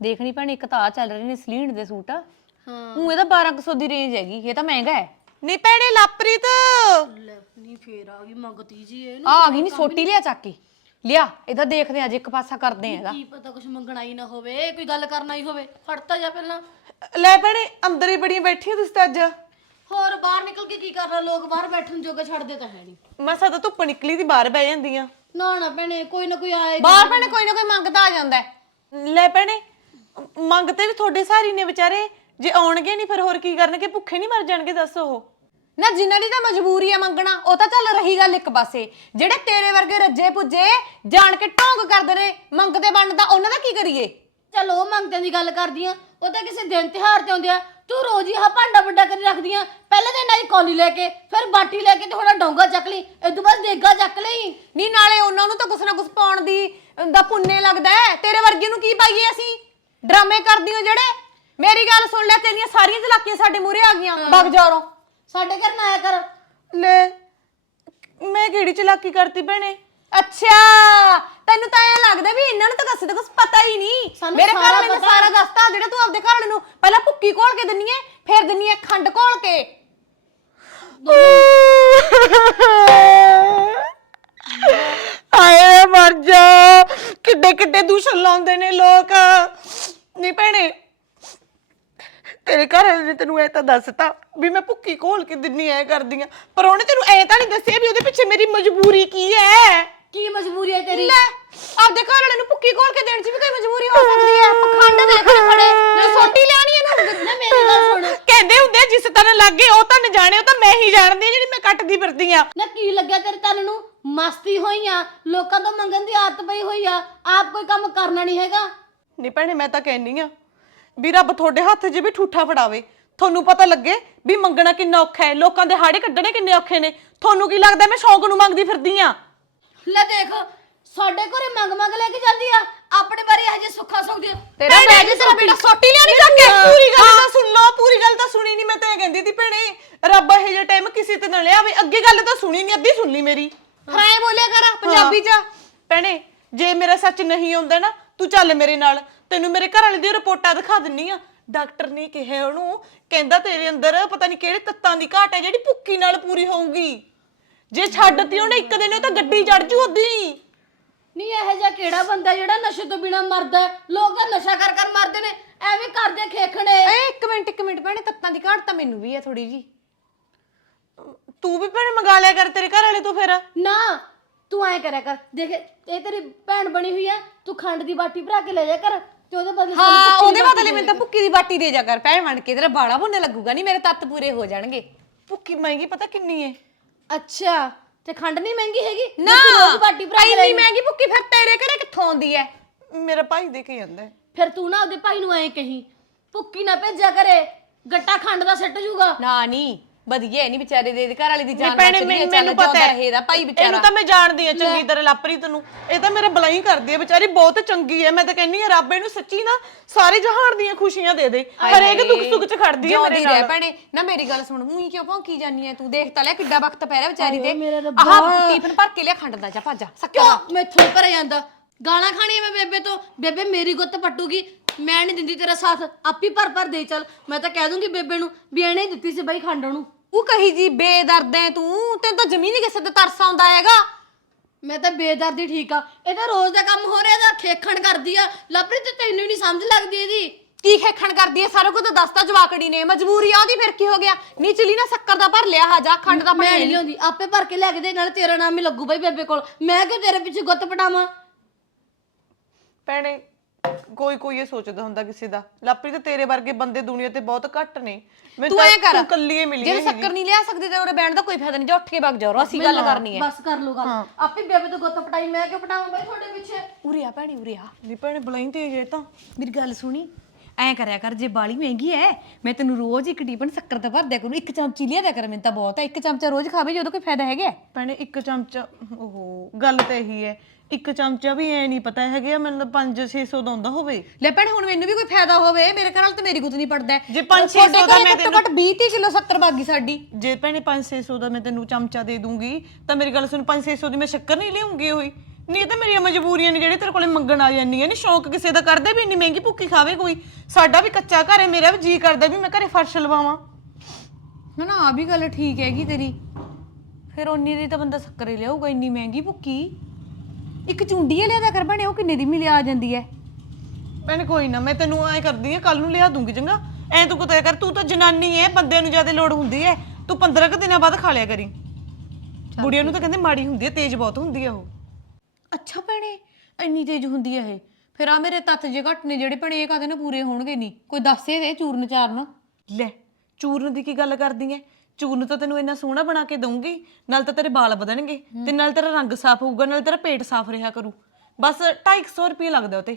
ਦੇਖਣੀ ਭੈਣੇ ਇੱਕ ਤਾਂ ਆ ਚੱਲ ਰਹੇ ਨੇ ਸਲੀਨ ਦੇ ਸੂਟ ਹਾਂ। ਉਹ ਇਹਦਾ 1200 ਦੀ ਰੇਂਜ ਹੈਗੀ ਇਹ ਤਾਂ ਮਹਿੰਗਾ ਹੈ। ਨਹੀਂ ਭੈਣੇ ਲਾਪ੍ਰੀਤ। ਲੈ ਨਹੀਂ ਫੇਰ ਆ ਗਈ ਮੰਗਤੀ ਜੀ ਇਹ ਆ ਆ ਗਈ ਨਹੀਂ ਸੋਟੀ ਲਿਆ ਚੱਕ ਕੇ। ਲਿਆ ਇਹਦਾ ਦੇਖਦੇ ਆ ਅੱਜ ਇੱਕ ਪਾਸਾ ਕਰਦੇ ਆ ਇਹਦਾ ਕੀ ਪਤਾ ਕੁਝ ਮੰਗਣਾ ਹੀ ਨਾ ਹੋਵੇ ਕੋਈ ਗੱਲ ਕਰਨਾ ਹੀ ਹੋਵੇ ਹਟਤਾ ਜਾ ਪਹਿਲਾਂ। ਲੈ ਭੈਣੇ ਅੰਦਰ ਹੀ ਬੜੀਆਂ ਬੈਠੀਆਂ ਤੁਸੀਂ ਤਾਂ ਅੱਜ। ਹੋਰ ਬਾਹਰ ਨਿਕਲ ਕੇ ਕੀ ਕਰਨਾ ਲੋਕ ਬਾਹਰ ਬੈਠਣ ਜੋਗਾ ਛੱਡਦੇ ਤਾਂ ਹੈ ਨਹੀਂ ਮਸਾ ਤਾਂ ਧੁੱਪ ਨਿਕਲੀ ਦੀ ਬਾਹਰ ਬਹਿ ਜਾਂਦੀਆਂ। ਨਾ ਨਾ ਭੈਣੇ ਕੋਈ ਨਾ ਕੋਈ ਆਏ ਬਾਹਰ ਭੈਣੇ ਕੋਈ ਨਾ ਕੋਈ ਮੰਗਦਾ ਆ ਜਾਂਦਾ ਹੈ। ਲੈ ਭੈਣੇ ਮੰਗਤੇ ਵੀ ਤੁਹਾਡੇ ਸਾਰੀ ਨੇ ਵਿਚਾਰੇ। ਜੇ ਆਉਣਗੇ ਨਹੀਂ ਫਿਰ ਹੋਰ ਕੀ ਕਰਨਗੇ? ਭੁੱਖੇ ਨਹੀਂ ਮਰ ਜਾਣਗੇ ਦੱਸ ਉਹ। ਨਾ ਜਿਨ੍ਹਾਂ ਦੀ ਤਾਂ ਮਜਬੂਰੀ ਆ ਮੰਗਣਾ ਉਹ ਤਾਂ ਚੱਲ ਰਹੀ ਗੱਲ ਇੱਕ ਪਾਸੇ। ਜਿਹੜੇ ਤੇਰੇ ਵਰਗੇ ਰੱਜੇ ਪੁੱਜੇ ਜਾਣ ਕੇ ਢੋਂਗ ਕਰਦੇ ਨੇ ਮੰਗਦੇ ਬਣਦਾ ਉਹਨਾਂ ਦਾ ਕੀ ਕਰੀਏ? ਚਲ ਉਹ ਮੰਗਦਿਆਂ ਦੀ ਗੱਲ ਕਰਦੀਆਂ ਉਹ ਤਾਂ ਕਿਸੇ ਦਿਨ ਤਿਹਾਰ ਤੇ ਆਉਂਦੇ ਆ। ਤੂੰ ਰੋਜ਼ ਹੀ ਆਹ ਭਾਂਡਾ ਵੱਡਾ ਕਰੀ ਰੱਖਦੀਆਂ ਪਹਿਲੇ ਦਿਨ ਆਈ ਕੌਲੀ ਲੈ ਕੇ ਫਿਰ ਬਾਟੀ ਲੈ ਕੇ ਤੇ ਹੁਣ ਡੋਂਗਾ ਚੱਕ ਲਈ ਇਦੋਂ ਬਾਅਦ ਦੇਗਾ ਚੱਕ ਲਈ। ਨਹੀਂ ਨਾਲੇ ਉਹਨਾਂ ਨੂੰ ਤਾਂ ਕੁਛ ਨਾ ਕੁਛ ਪਾਉਣ ਦੀ ਦਾ ਪੁੰਨੇ ਲੱਗਦਾ ਹੈ। ਤੇਰੇ ਵਰਗੇ ਨੂੰ ਕੀ ਪਾਈਏ ਅਸੀਂ? ਡਰਾਮੇ ਕਰਦੀਆਂ ਜਿਹੜੇ? ਮੇਰੀ ਗੱਲ ਸੁਣ ਲੈ ਤੇਰੀਆਂ ਸਾਰੀਆਂ ਚਲਾਕੀਆਂ ਸਾਡੇ ਮੂਹਰੇ ਆ ਗਈਆਂ ਬਗ ਜਾਰੋਂ ਸਾਡੇ ਘਰ ਨਾ ਆਇਆ ਕਰ। ਲੈ ਮੈਂ ਕਿਹੜੀ ਚਲਾਕੀ ਕਰਤੀ ਭੈਣੇ? ਅੱਛਾ ਤੈਨੂੰ ਤਾਂ ਐ ਲੱਗਦਾ ਵੀ ਇਹਨਾਂ ਨੂੰ ਤਾਂ ਦੱਸ ਦੇ ਕੁਛ ਪਤਾ ਹੀ ਨਹੀਂ। ਸਾਨੂੰ ਮੇਰੇ ਘਰ ਸਾਰਾ ਵਾਲੇ ਨੇ ਪਤਾ। ਸਾਰਾ ਦੱਸਤਾ ਜਿਹੜਾ ਤੂੰ ਆਪਦੇ ਘਰ ਵਾਲੇ ਨੂੰ ਪਹਿਲਾਂ ਭੁੱਕੀ ਘੋਲ ਕੇ ਦਿੰਨੀ ਐ ਫਿਰ ਦਿੰਨੀ ਐ ਖੰਡ ਘੋਲ ਕੇ। ਆਏ ਮਰ ਜਾ। ਕਿੱਡੇ ਕਿੱਡੇ ਦੂਸ਼ਣ ਲਾਉਂਦੇ ਨੇ ਲੋਕ। ਨਹੀਂ ਭੈਣੇ। ਤੇਰੇ ਘਰ ਵਾਲੇ ਨੇ ਤੈਨੂੰ ਐ ਤਾਂ ਦੱਸਤਾ ਵੀ ਮੈਂ ਭੁੱਕੀ ਘੋਲ ਕੇ ਦਿੰਨੀ ਐ ਕਰਦੀਆਂ ਪਰ ਉਹਨੇ ਤੈਨੂੰ ਐ ਤਾਂ ਨਹੀਂ ਦੱਸਿਆ ਵੀ ਉਹਦੇ ਪਿੱਛੇ ਮੇਰੀ ਮਜਬੂਰੀ ਕੀ ਹੈ? ਕੀ ਮਜਬੂਰੀ ਹੈ ਤੇਰੀ? ਲੈ ਆਪਦੇ ਘਰ ਵਾਲੇ ਨੂੰ ਭੁੱਕੀ ਘੋਲ ਕੇ ਦੇਣ ਚ ਵੀ ਕੋਈ ਮਜਬੂਰੀ ਹੋ ਸਕਦੀ ਐ ਪਖੰਡ ਦੇਖ ਲੈ ਖੜੇ। ਜੇ ਸੋਟੀ ਲਿਆਣੀ ਇਹਨੂੰ ਨਾ ਮੇਰੀ ਗੱਲ ਸੁਣ। ਕਹਿੰਦੇ ਹੁੰਦੇ ਆ, ਜਿਸ ਤਰ੍ਹਾਂ ਲੱਗੇ ਉਹ ਤਾਂ ਨ ਜਾਣੇ ਉਹ ਤਾਂ ਮੈਂ ਹੀ ਜਾਣਦੀ ਹਾਂ ਜਿਹੜੀ ਮੈਂ ਕੱਟਦੀ ਫਿਰਦੀ ਆ ਨਾ ਕੀ ਲੱਗਿਆ ਤੇਰੇ ਤਨ ਨੂੰ? ਮਸਤੀ ਹੋਈ ਆ ਲੋਕਾਂ ਤੋਂ ਮੰਗਣ ਦੀ ਆਦਤ ਪਈ ਹੋਈ ਆ। ਆਪ ਕੋਈ ਕੰਮ ਕਰਨਾ ਨਹੀਂ ਹੈਗਾ। ਨਹੀਂ ਭੈਣੇ ਮੈਂ ਤਾਂ ਕਹਿੰਨੀ ਆ ਵੀ ਰੱਬ ਤੁਹਾਡੇ ਹੱਥ 'ਚ ਵੀ ਠੂਠਾ ਫੜਾਵੇ। ਤੁਹਾਨੂੰ ਪਤਾ ਲੱਗੇ ਵੀ ਮੰਗਣਾ ਕਿੰਨਾ ਔਖਾ ਹੈ ਲੋਕਾਂ ਦੇ ਹਾੜੇ ਕੱਢਣੇ ਕਿੰਨੇ ਔਖੇ ਨੇ। ਤੁਹਾਨੂੰ ਕੀ ਲੱਗਦਾ ਮੈਂ ਸ਼ੌਂਕ ਨੂੰ ਮੰਗਦੀ ਫਿਰਦੀ ਆ? ਲੈ ਦੇਖ ਸਾਡੇ ਘਰੇ ਮੰਗ ਮੰਗ ਲੈ ਕੇ ਜਾਂਦੀ ਆ। ਆਪਣੇ ਬਾਰੇ ਹਜੇ ਸੁੱਖਾ ਸੁਖਦੀ ਤੇਰਾ ਬੈਗ ਤੇਰਾ ਬੇਟਾ ਸੋਟੀ ਲਿਆਣੀ ਚੱਕ ਕੇ। ਪੂਰੀ ਗੱਲ ਤਾਂ ਸੁਣ ਲਓ ਪੂਰੀ ਗੱਲ ਤਾਂ ਸੁਣੀ ਨਹੀਂ ਮੈਂ ਤਾਂ ਇਹ ਕਹਿੰਦੀ ਸੀ ਭੈਣੇ ਰੱਬ ਇਹ ਜੇ ਟਾਈਮ ਕਿਸੇ ਤੇ ਨਾ ਲਿਆਵੇ। ਅੱਗੇ ਗੱਲ ਤਾਂ ਸੁਣੀ ਨਹੀਂ ਅੱਧੀ ਸੁਣ ਲਈ ਮੇਰੀ। ਫਿਰ ਐ ਬੋਲਿਆ ਕਰ ਪੰਜਾਬੀ ਚ ਭੈਣੇ ਜੇ ਮੇਰਾ ਸੱਚ ਨਹੀਂ ਆਉਂਦਾ ਨਾ ਤੂੰ ਚੱਲ ਮੇਰੇ ਨਾਲ ਤੈਨੂੰ ਮੇਰੇ ਘਰ ਵਾਲੇ ਦੀ ਰਿਪੋਰਟਾਂ ਦਿਖਾ ਦਿੰਨੀ ਆ। ਡਾਕਟਰ ਨੇ ਕਿਹਾ ਉਹਨੂੰ ਕਹਿੰਦਾ ਤੇਰੇ ਅੰਦਰ ਪਤਾ ਨਹੀਂ ਕਿਹੜੇ ਤੱਤਾਂ ਦੀ ਘਾਟ ਹੈ ਜਿਹੜੀ ਭੁੱਕੀ ਨਾਲ ਪੂਰੀ ਹੋਊਗੀ। ਜੇ ਛੱਡਤੀ ਉਹਨੇ ਇੱਕ ਦਿਨ ਉਹ ਤਾਂ ਗੱਡੀ ਚੜ ਜੂ ਉਹਦੀ। ਨਹੀਂ ਇਹ ਜਿਹਾ ਕਿਹੜਾ ਬੰਦਾ ਜਿਹੜਾ ਨਸ਼ੇ ਤੋਂ ਬਿਨਾ ਮਰਦਾ ਹੈ? ਲੋਕ ਤਾਂ ਨਸ਼ਾ ਕਰ ਕਰ ਮਰਦੇ ਨੇ ਐਵੇਂ ਕਰਦੇ ਖੇਖਣੇ। ਏ ਇੱਕ ਮਿੰਟ ਇੱਕ ਮਿੰਟ ਭੈਣੇ ਤੱਤਾਂ ਦੀ ਘਾਟ ਤਾਂ ਮੈਨੂੰ ਵੀ ਹੈ ਥੋੜੀ ਜੀ ਤੂੰ ਵੀ ਭੈਣੇ ਮੰਗਾ ਲਿਆ ਕਰ ਤੇਰੇ ਘਰ ਵਾਲੇ ਤੋਂ ਫਿਰ। ਨਾ ਤੂੰ ਐ ਕਰਿਆ ਕਰ ਦੇਖ ਇਹ ਤੇਰੀ ਭੈਣ ਬਣੀ ਹੋਈ ਆ ਤੂੰ ਖੰਡ ਦੀ ਬਾਟੀ ਭਰਾ ਕੇ ਲੈ ਜਾ ਕਰ ਤੇ ਉਹਦੇ ਬਦਲੇ ਸਾਨੂੰ ਹਾਂ ਭੁੱਕੀ ਉਹਦੇ ਦੀ ਬਦਲੇ ਮੈਨੂੰ ਤਾਂ ਭੁੱਕੀ ਦੀ ਬਾਟੀ ਦੇ ਜਾ ਕਰ ਭੈਣ ਬਣ ਕੇ ਤੇਰਾ ਬਾੜਾ ਬੁੰਨੇ ਲੱਗੂਗਾ ਨਹੀਂ ਮੇਰੇ ਤੱਤ ਪੂਰੇ ਹੋ ਜਾਣਗੇ। ਭੁੱਕੀ ਮਹਿੰਗੀ ਪਤਾ ਕਿੰਨੀ ਹੈ ਅੱਛਾ ਤੇ ਖੰਡ ਨਹੀਂ ਮਹਿੰਗੀ ਹੈਗੀ? ਜੇ ਨਾ ਤੂੰ ਰੋਜ਼ ਬਾਟੀ ਭਰਾ ਕੇ ਲੈ ਇੰਨੀ ਮਹਿੰਗੀ ਭੁੱਕੀ ਫਿਰ ਤੇਰੇ ਘਰੇ ਕਿੱਥੋਂ ਆਉਂਦੀ ਹੈ ਮੇਰਾ ਭਾਈ ਦੇ ਕੇ ਜਾਂਦਾ ਹੈ। ਫਿਰ ਤੂੰ ਨਾ ਉਹਦੇ ਭਾਈ ਨੂੰ ਐਂ ਕਹੀਂ ਭੁੱਕੀ ਨਾ ਭੇਜਿਆ ਕਰੇ ਗੱਟਾ ਖੰਡ ਦਾ ਸਿੱਟ ਜੂਗਾ। ਨਾ ਨਹੀਂ ਵਧੀਆ ਨਹੀਂ ਵਿਚਾਰੇ ਦੇ ਘਰ ਵਾਲੀ ਦੀ ਜਾਨ ਬਚ ਗਈ ਹੈ, ਮੈਨੂੰ ਚੱਲ ਮੈਨੂੰ ਪਤਾ ਜਿਉਂਦਾ ਹੈ। ਰਹੇ ਦਾ ਭਾਈ ਵਿਚਾਰਾ ਇਹਨੂੰ ਤਾਂ ਮੈਂ ਜਾਣਦੀ ਆ ਚੰਗੀ ਤਰ੍ਹਾਂ ਲਾਪਰੀ ਤੈਨੂੰ ਇਹ ਤਾਂ ਮੇਰਾ ਬਲਾਈ ਕਰਦੀ ਹੈ ਵਿਚਾਰੀ ਬਹੁਤ ਚੰਗੀ ਹੈ। ਮੈਂ ਤਾਂ ਕਹਿੰਨੀ ਆ ਰੱਬ ਇਹਨੂੰ ਸੱਚੀ ਨਾ ਸਾਰੇ ਜਹਾਨ ਦੀਆਂ ਖੁਸ਼ੀਆਂ ਦੇ ਦੇ। ਹਰੇਕ ਦੁੱਖ ਸੁੱਖ 'ਚ ਖੜਦੀ ਹੈ ਮੇਰੇ ਜਿਉਂਦੀ ਰਹਿ ਨਾਲ। ਭੈਣੇ। ਨਾ ਮੇਰੀ ਗੱਲ ਸੁਣ ਮੂੰਹ ਕਿਉਂ ਭੌਂਕੀ ਜਾਨੀ ਐ ਤੂੰ? ਦੇਖ ਤਾਂ ਲੈ ਕਿੱਡਾ ਵਕਤ ਪੈ ਰਿਹਾ ਵਿਚਾਰੀ ਮੇਰੇ ਰੱਬਾ। ਆਹ ਟੀਫਨ ਭਰ ਕੇ ਲਿਆ ਖੰਡ ਦਾ ਜਾ ਭੱਜ ਜਾ ਸੱਕਰ ਦਾ ਕਿਉਂ ਮੈਥੋਂ ਘਰੇ ਜਾਂਦਾ। ਗਾਲਾਂ ਖਾਣੀ ਮੈਂ ਬੇਬੇ ਤੋਂ। ਬੇਬੇ ਮੇਰੀ ਗੁੱਤ ਪੱਟੂਗੀ। ਮੈਂ ਨਹੀਂ ਦਿੰਦੀ ਤੇਰਾ ਸਾਥ। ਆਪੀ ਭਰ ਭਰ ਦੇ ਚੱਲ। ਮੈਂ ਤਾਂ ਕਹਿ ਦੂੰਗੀ ਬੇਬੇ ਨੂੰ ਵੀ ਇਹਨੇ ਹੀ ਦਿੱਤੀ ਸੀ ਬਾਈ ਖੰਡ ਉਹਨੂੰ। ਉਹ ਕਹੀ ਜੀ ਬੇਦਰਦ ਐ ਤੂੰ ਤੈਨੂੰ ਤਾਂ ਜ਼ਮੀਨ ਹੀ ਕਿਸੇ ਤੇ ਤਰਸ ਆਉਂਦਾ ਹੈਗਾ। ਮੈਂ ਤਾਂ ਬੇਦਰਦੀ ਠੀਕ ਆ। ਇਹ ਤਾਂ ਰੋਜ਼ ਦਾ ਕੰਮ ਹੋ ਰਿਹਾ ਦਾ ਖੇਖਣ ਕਰਦੀ ਆ। ਲੱਭਰੀ ਤੇ ਤੈਨੂੰ ਹੀ ਨਹੀਂ ਸਮਝ ਲੱਗਦੀ ਇਹਦੀ? ਕੀ ਖੇਖਣ ਕਰਦੀ ਐ? ਸਾਰਾ ਕੁਝ ਤਾਂ ਦੱਸਤਾ ਜਵਾਕੜੀ ਨੇ। ਮਜਬੂਰੀ ਆ ਉਹਦੀ ਫਿਰ ਕੀ ਹੋ ਗਿਆ? ਨੀ ਚਲੀ ਨਾ ਸ਼ੱਕਰ ਦਾ ਭਰ ਲਿਆ ਹਾ ਜਾ ਖੰਡ ਦਾ ਮੈਂ ਨਹੀਂ ਲਿਆਉਂਦੀ। ਆਪੇ ਭਰ ਕੇ ਲੈ ਕੇ ਦੇ ਨਾਲ ਤੇਰਾ ਨਾਮ ਹੀ ਲੱਗੂ ਬਾਈ ਬੇਬੇ ਕੋਲ। ਮੈਂ ਕਿ ਤੇਰੇ ਪਿੱਛੇ ਗੁੱਤ ਪਟਾਵਾਂ? ਭੈਣੇ ਕੋਈ ਕੋਈ ਇਹ ਸੋਚਦਾ ਹੁੰਦਾ ਕਿਸੇ ਦਾ ਲਾਪਰੀ ਤੇ ਤੇਰੇ ਵਰਗੇ ਬੰਦੇ ਦੁਨੀਆ ਤੇ ਬਹੁਤ ਘੱਟ ਨੇ। ਮੈਨੂੰ ਤੂੰ ਐ ਤਾਂ ਕਰ ਤੂੰ ਕੱਲੀ ਹੀ ਮਿਲੀ ਜੇ ਹੈ ਸ਼ੱਕਰ ਨਹੀਂ ਲਿਆ ਸਕਦੀ ਤੇ ਉਹਦੇ ਬੈਂਡ ਦਾ ਕੋਈ ਫਾਇਦਾ ਨਹੀਂ ਜਾ ਉੱਠ ਕੇ ਵਗ ਜਾਓ ਅਸੀਂ ਗੱਲ ਕਰਨੀ ਐ ਬਸ ਕਰ ਲੋ ਗੱਲ। ਆਪੇ ਬੇਬੇ ਤੋਂ ਗੁੱਤ ਪਟਾਈ ਮੈਂ ਕਿਉਂ ਪਟਾਵਾਂ ਬਾਈ ਤੁਹਾਡੇ ਪਿੱਛੇ? ਉਰੇ ਆ ਭੈਣੇ ਉਰੇ ਆ। ਨਹੀਂ ਭੈਣੇ ਬਲਾਈ ਤੇ ਇਹ ਤਾਂ। ਮੇਰੀ ਗੱਲ ਸੁਣੀ ਐਂ ਕਰਿਆ ਕਰ ਜੇ ਬਾਲੀ ਮਹਿੰਗੀ ਐ ਮੈਂ ਤੈਨੂੰ ਰੋਜ਼ ਇੱਕ ਟੀਪਨ ਸ਼ੱਕਰ ਦਾ ਭਰ ਦਿਆ ਕਰੂੰ ਇੱਕ ਚਮਚੀ ਲਿਆ ਦਿਆ ਕਰ ਮੈਨੂੰ ਤਾਂ ਬਹੁਤ ਐ ਇੱਕ ਚਮਚਾ ਰੋਜ਼ ਖਾਵੇ ਜੇ ਉਹਦਾ ਕੋਈ ਫਾਇਦਾ ਹੈਗਾ ਭੈਣੇ ਇੱਕ ਚਮਚਾ ਓਹੋ ਗੱਲ ਤਾਂ ਇਹੀ ਹੈ। ਇੱਕ ਚਮਚਾ ਵੀ ਐ ਨਹੀਂ ਪਤਾ ਹੈਗੇ ਆ ਮੈਨੂੰ 5 600 ਦਾ ਹੁੰਦਾ ਹੋਵੇ। ਲੈ ਭੈਣੇ ਹੁਣ ਮੈਨੂੰ ਵੀ ਕੋਈ ਫਾਇਦਾ ਹੋਵੇ ਮੇਰੇ ਘਰ ਨਾਲ ਤੇ ਮੇਰੀ ਗੁੱਤ ਨਹੀਂ ਪੜਦਾ ਜੇ ਪੰਜ ਛੇ ਸੌ ਦਾ ਮੈਂ ਘੱਟੋ ਘੱਟ 20 30 ਕਿਲੋ 70 ਬਾਗੀ ਸਾਡੀ। ਜੇ ਭੈਣੇ 5 600 ਦਾ ਮੈਂ ਤੈਨੂੰ ਚਮਚਾ ਦੇ ਦੂੰਗੀ ਤਾਂ ਮੇਰੀ ਗੱਲ ਸੁਣ 5 600 ਦੀ ਮੈਂ ਸ਼ੱਕਰ ਨਹੀਂ ਲਿਆਉਂਗੀ ਹੋਈ ਨਹੀਂ ਤਾਂ ਮੇਰੀਆਂ ਮਜਬੂਰੀਆਂ ਨੇ ਜਿਹੜੇ ਤੇਰੇ ਕੋਲੇ ਮੰਗਣ ਆ ਜਾਂਦੀਆਂ ਨੇ ਸ਼ੌਂਕ ਕਿਸੇ ਦਾ ਕਰਦੇ ਵੀ ਇੰਨੀ ਮਹਿੰਗੀ ਭੁੱਕੀ ਖਾਵੇ ਕੋਈ। ਸਾਡਾ ਵੀ ਕੱਚਾ ਘਰ ਹੈ ਮੇਰਾ ਵੀ ਜੀ ਕਰਦਾ ਵੀ ਮੈਂ ਘਰੇ ਫਰਸ਼ ਲਵਾਵਾਂ। ਨਾ ਨਾ ਆ ਵੀ ਗੱਲ ਠੀਕ ਹੈਗੀ ਤੇਰੀ। ਫਿਰ ਉਨੀ ਦੀ ਤਾਂ ਬੰਦਾ ਸ਼ੱਕਰੇ ਲਿਆਊਗਾ ਇੰਨੀ ਮਹਿੰਗੀ ਭੁੱਕੀ ਇੱਕ ਚੁੰਡੀ ਲਿਆਦਾ ਕਰ ਬਣੇ ਉਹ ਕਿੰਨੇ ਦੀ ਮਿਲ ਆ ਜਾਂਦੀ ਹੈ ਭੈਣ ਕੋਈ ਨਾ ਮੈਂ ਤੈਨੂੰ ਐ ਕਰਦੀ ਆ ਕੱਲ ਨੂੰ ਲਿਆ ਦੂੰਗੀ ਚੰਗਾ। ਐ ਤੂੰ ਕਿਤੇ ਕਰ ਤੂੰ ਤਾਂ ਜਨਾਨੀ ਐ ਬੰਦੇ ਨੂੰ ਜ਼ਿਆਦਾ ਲੋੜ ਹੁੰਦੀ ਐ। ਤੂੰ 15 ਕੁ ਦਿਨਾਂ ਬਾਅਦ ਖਾ ਲਿਆ ਕਰੀ। ਬੁੜੀਆਂ ਨੂੰ ਤਾਂ ਕਹਿੰਦੇ ਮਾੜੀ ਹੁੰਦੀ ਐ ਤੇਜ਼ ਬਹੁਤ ਹੁੰਦੀ ਐ ਉਹ। ਅੱਛਾ ਭੈਣੇ ਇੰਨੀ ਤੇਜ਼ ਹੁੰਦੀ ਹੈ ਇਹ। ਫਿਰ ਆ ਮੇਰੇ ਤੱਤ ਜੇ ਘੱਟ ਨੇ ਜਿਹੜੇ ਭੈਣੇ ਇਹ ਕਦੇ ਨਾ ਪੂਰੇ ਹੋਣਗੇ ਨਹੀਂ ਕੋਈ ਦੱਸੇ ਦੇ ਚੂਰਨ ਚਾਰਨ। ਲੈ ਚੂਰਨ ਦੀ ਕੀ ਗੱਲ ਕਰਦੀ ਐ? ਚੂਰਨ ਤਾਂ ਤੈਨੂੰ ਇੰਨਾ ਸੋਹਣਾ ਬਣਾ ਕੇ ਦਊਂਗੀ ਨਾਲ ਤਾਂ ਤੇਰੇ ਵਾਲ ਵਧਣਗੇ ਤੇ ਨਾਲ ਤੇਰਾ ਰੰਗ ਸਾਫ਼ ਹੋਊਗਾ ਨਾਲ ਤੇਰਾ ਪੇਟ ਸਾਫ਼ ਰਿਹਾ ਕਰੂ। ਬਸ 250 ਰੁਪਏ ਲੱਗਦਾ ਉਹ ਤੇ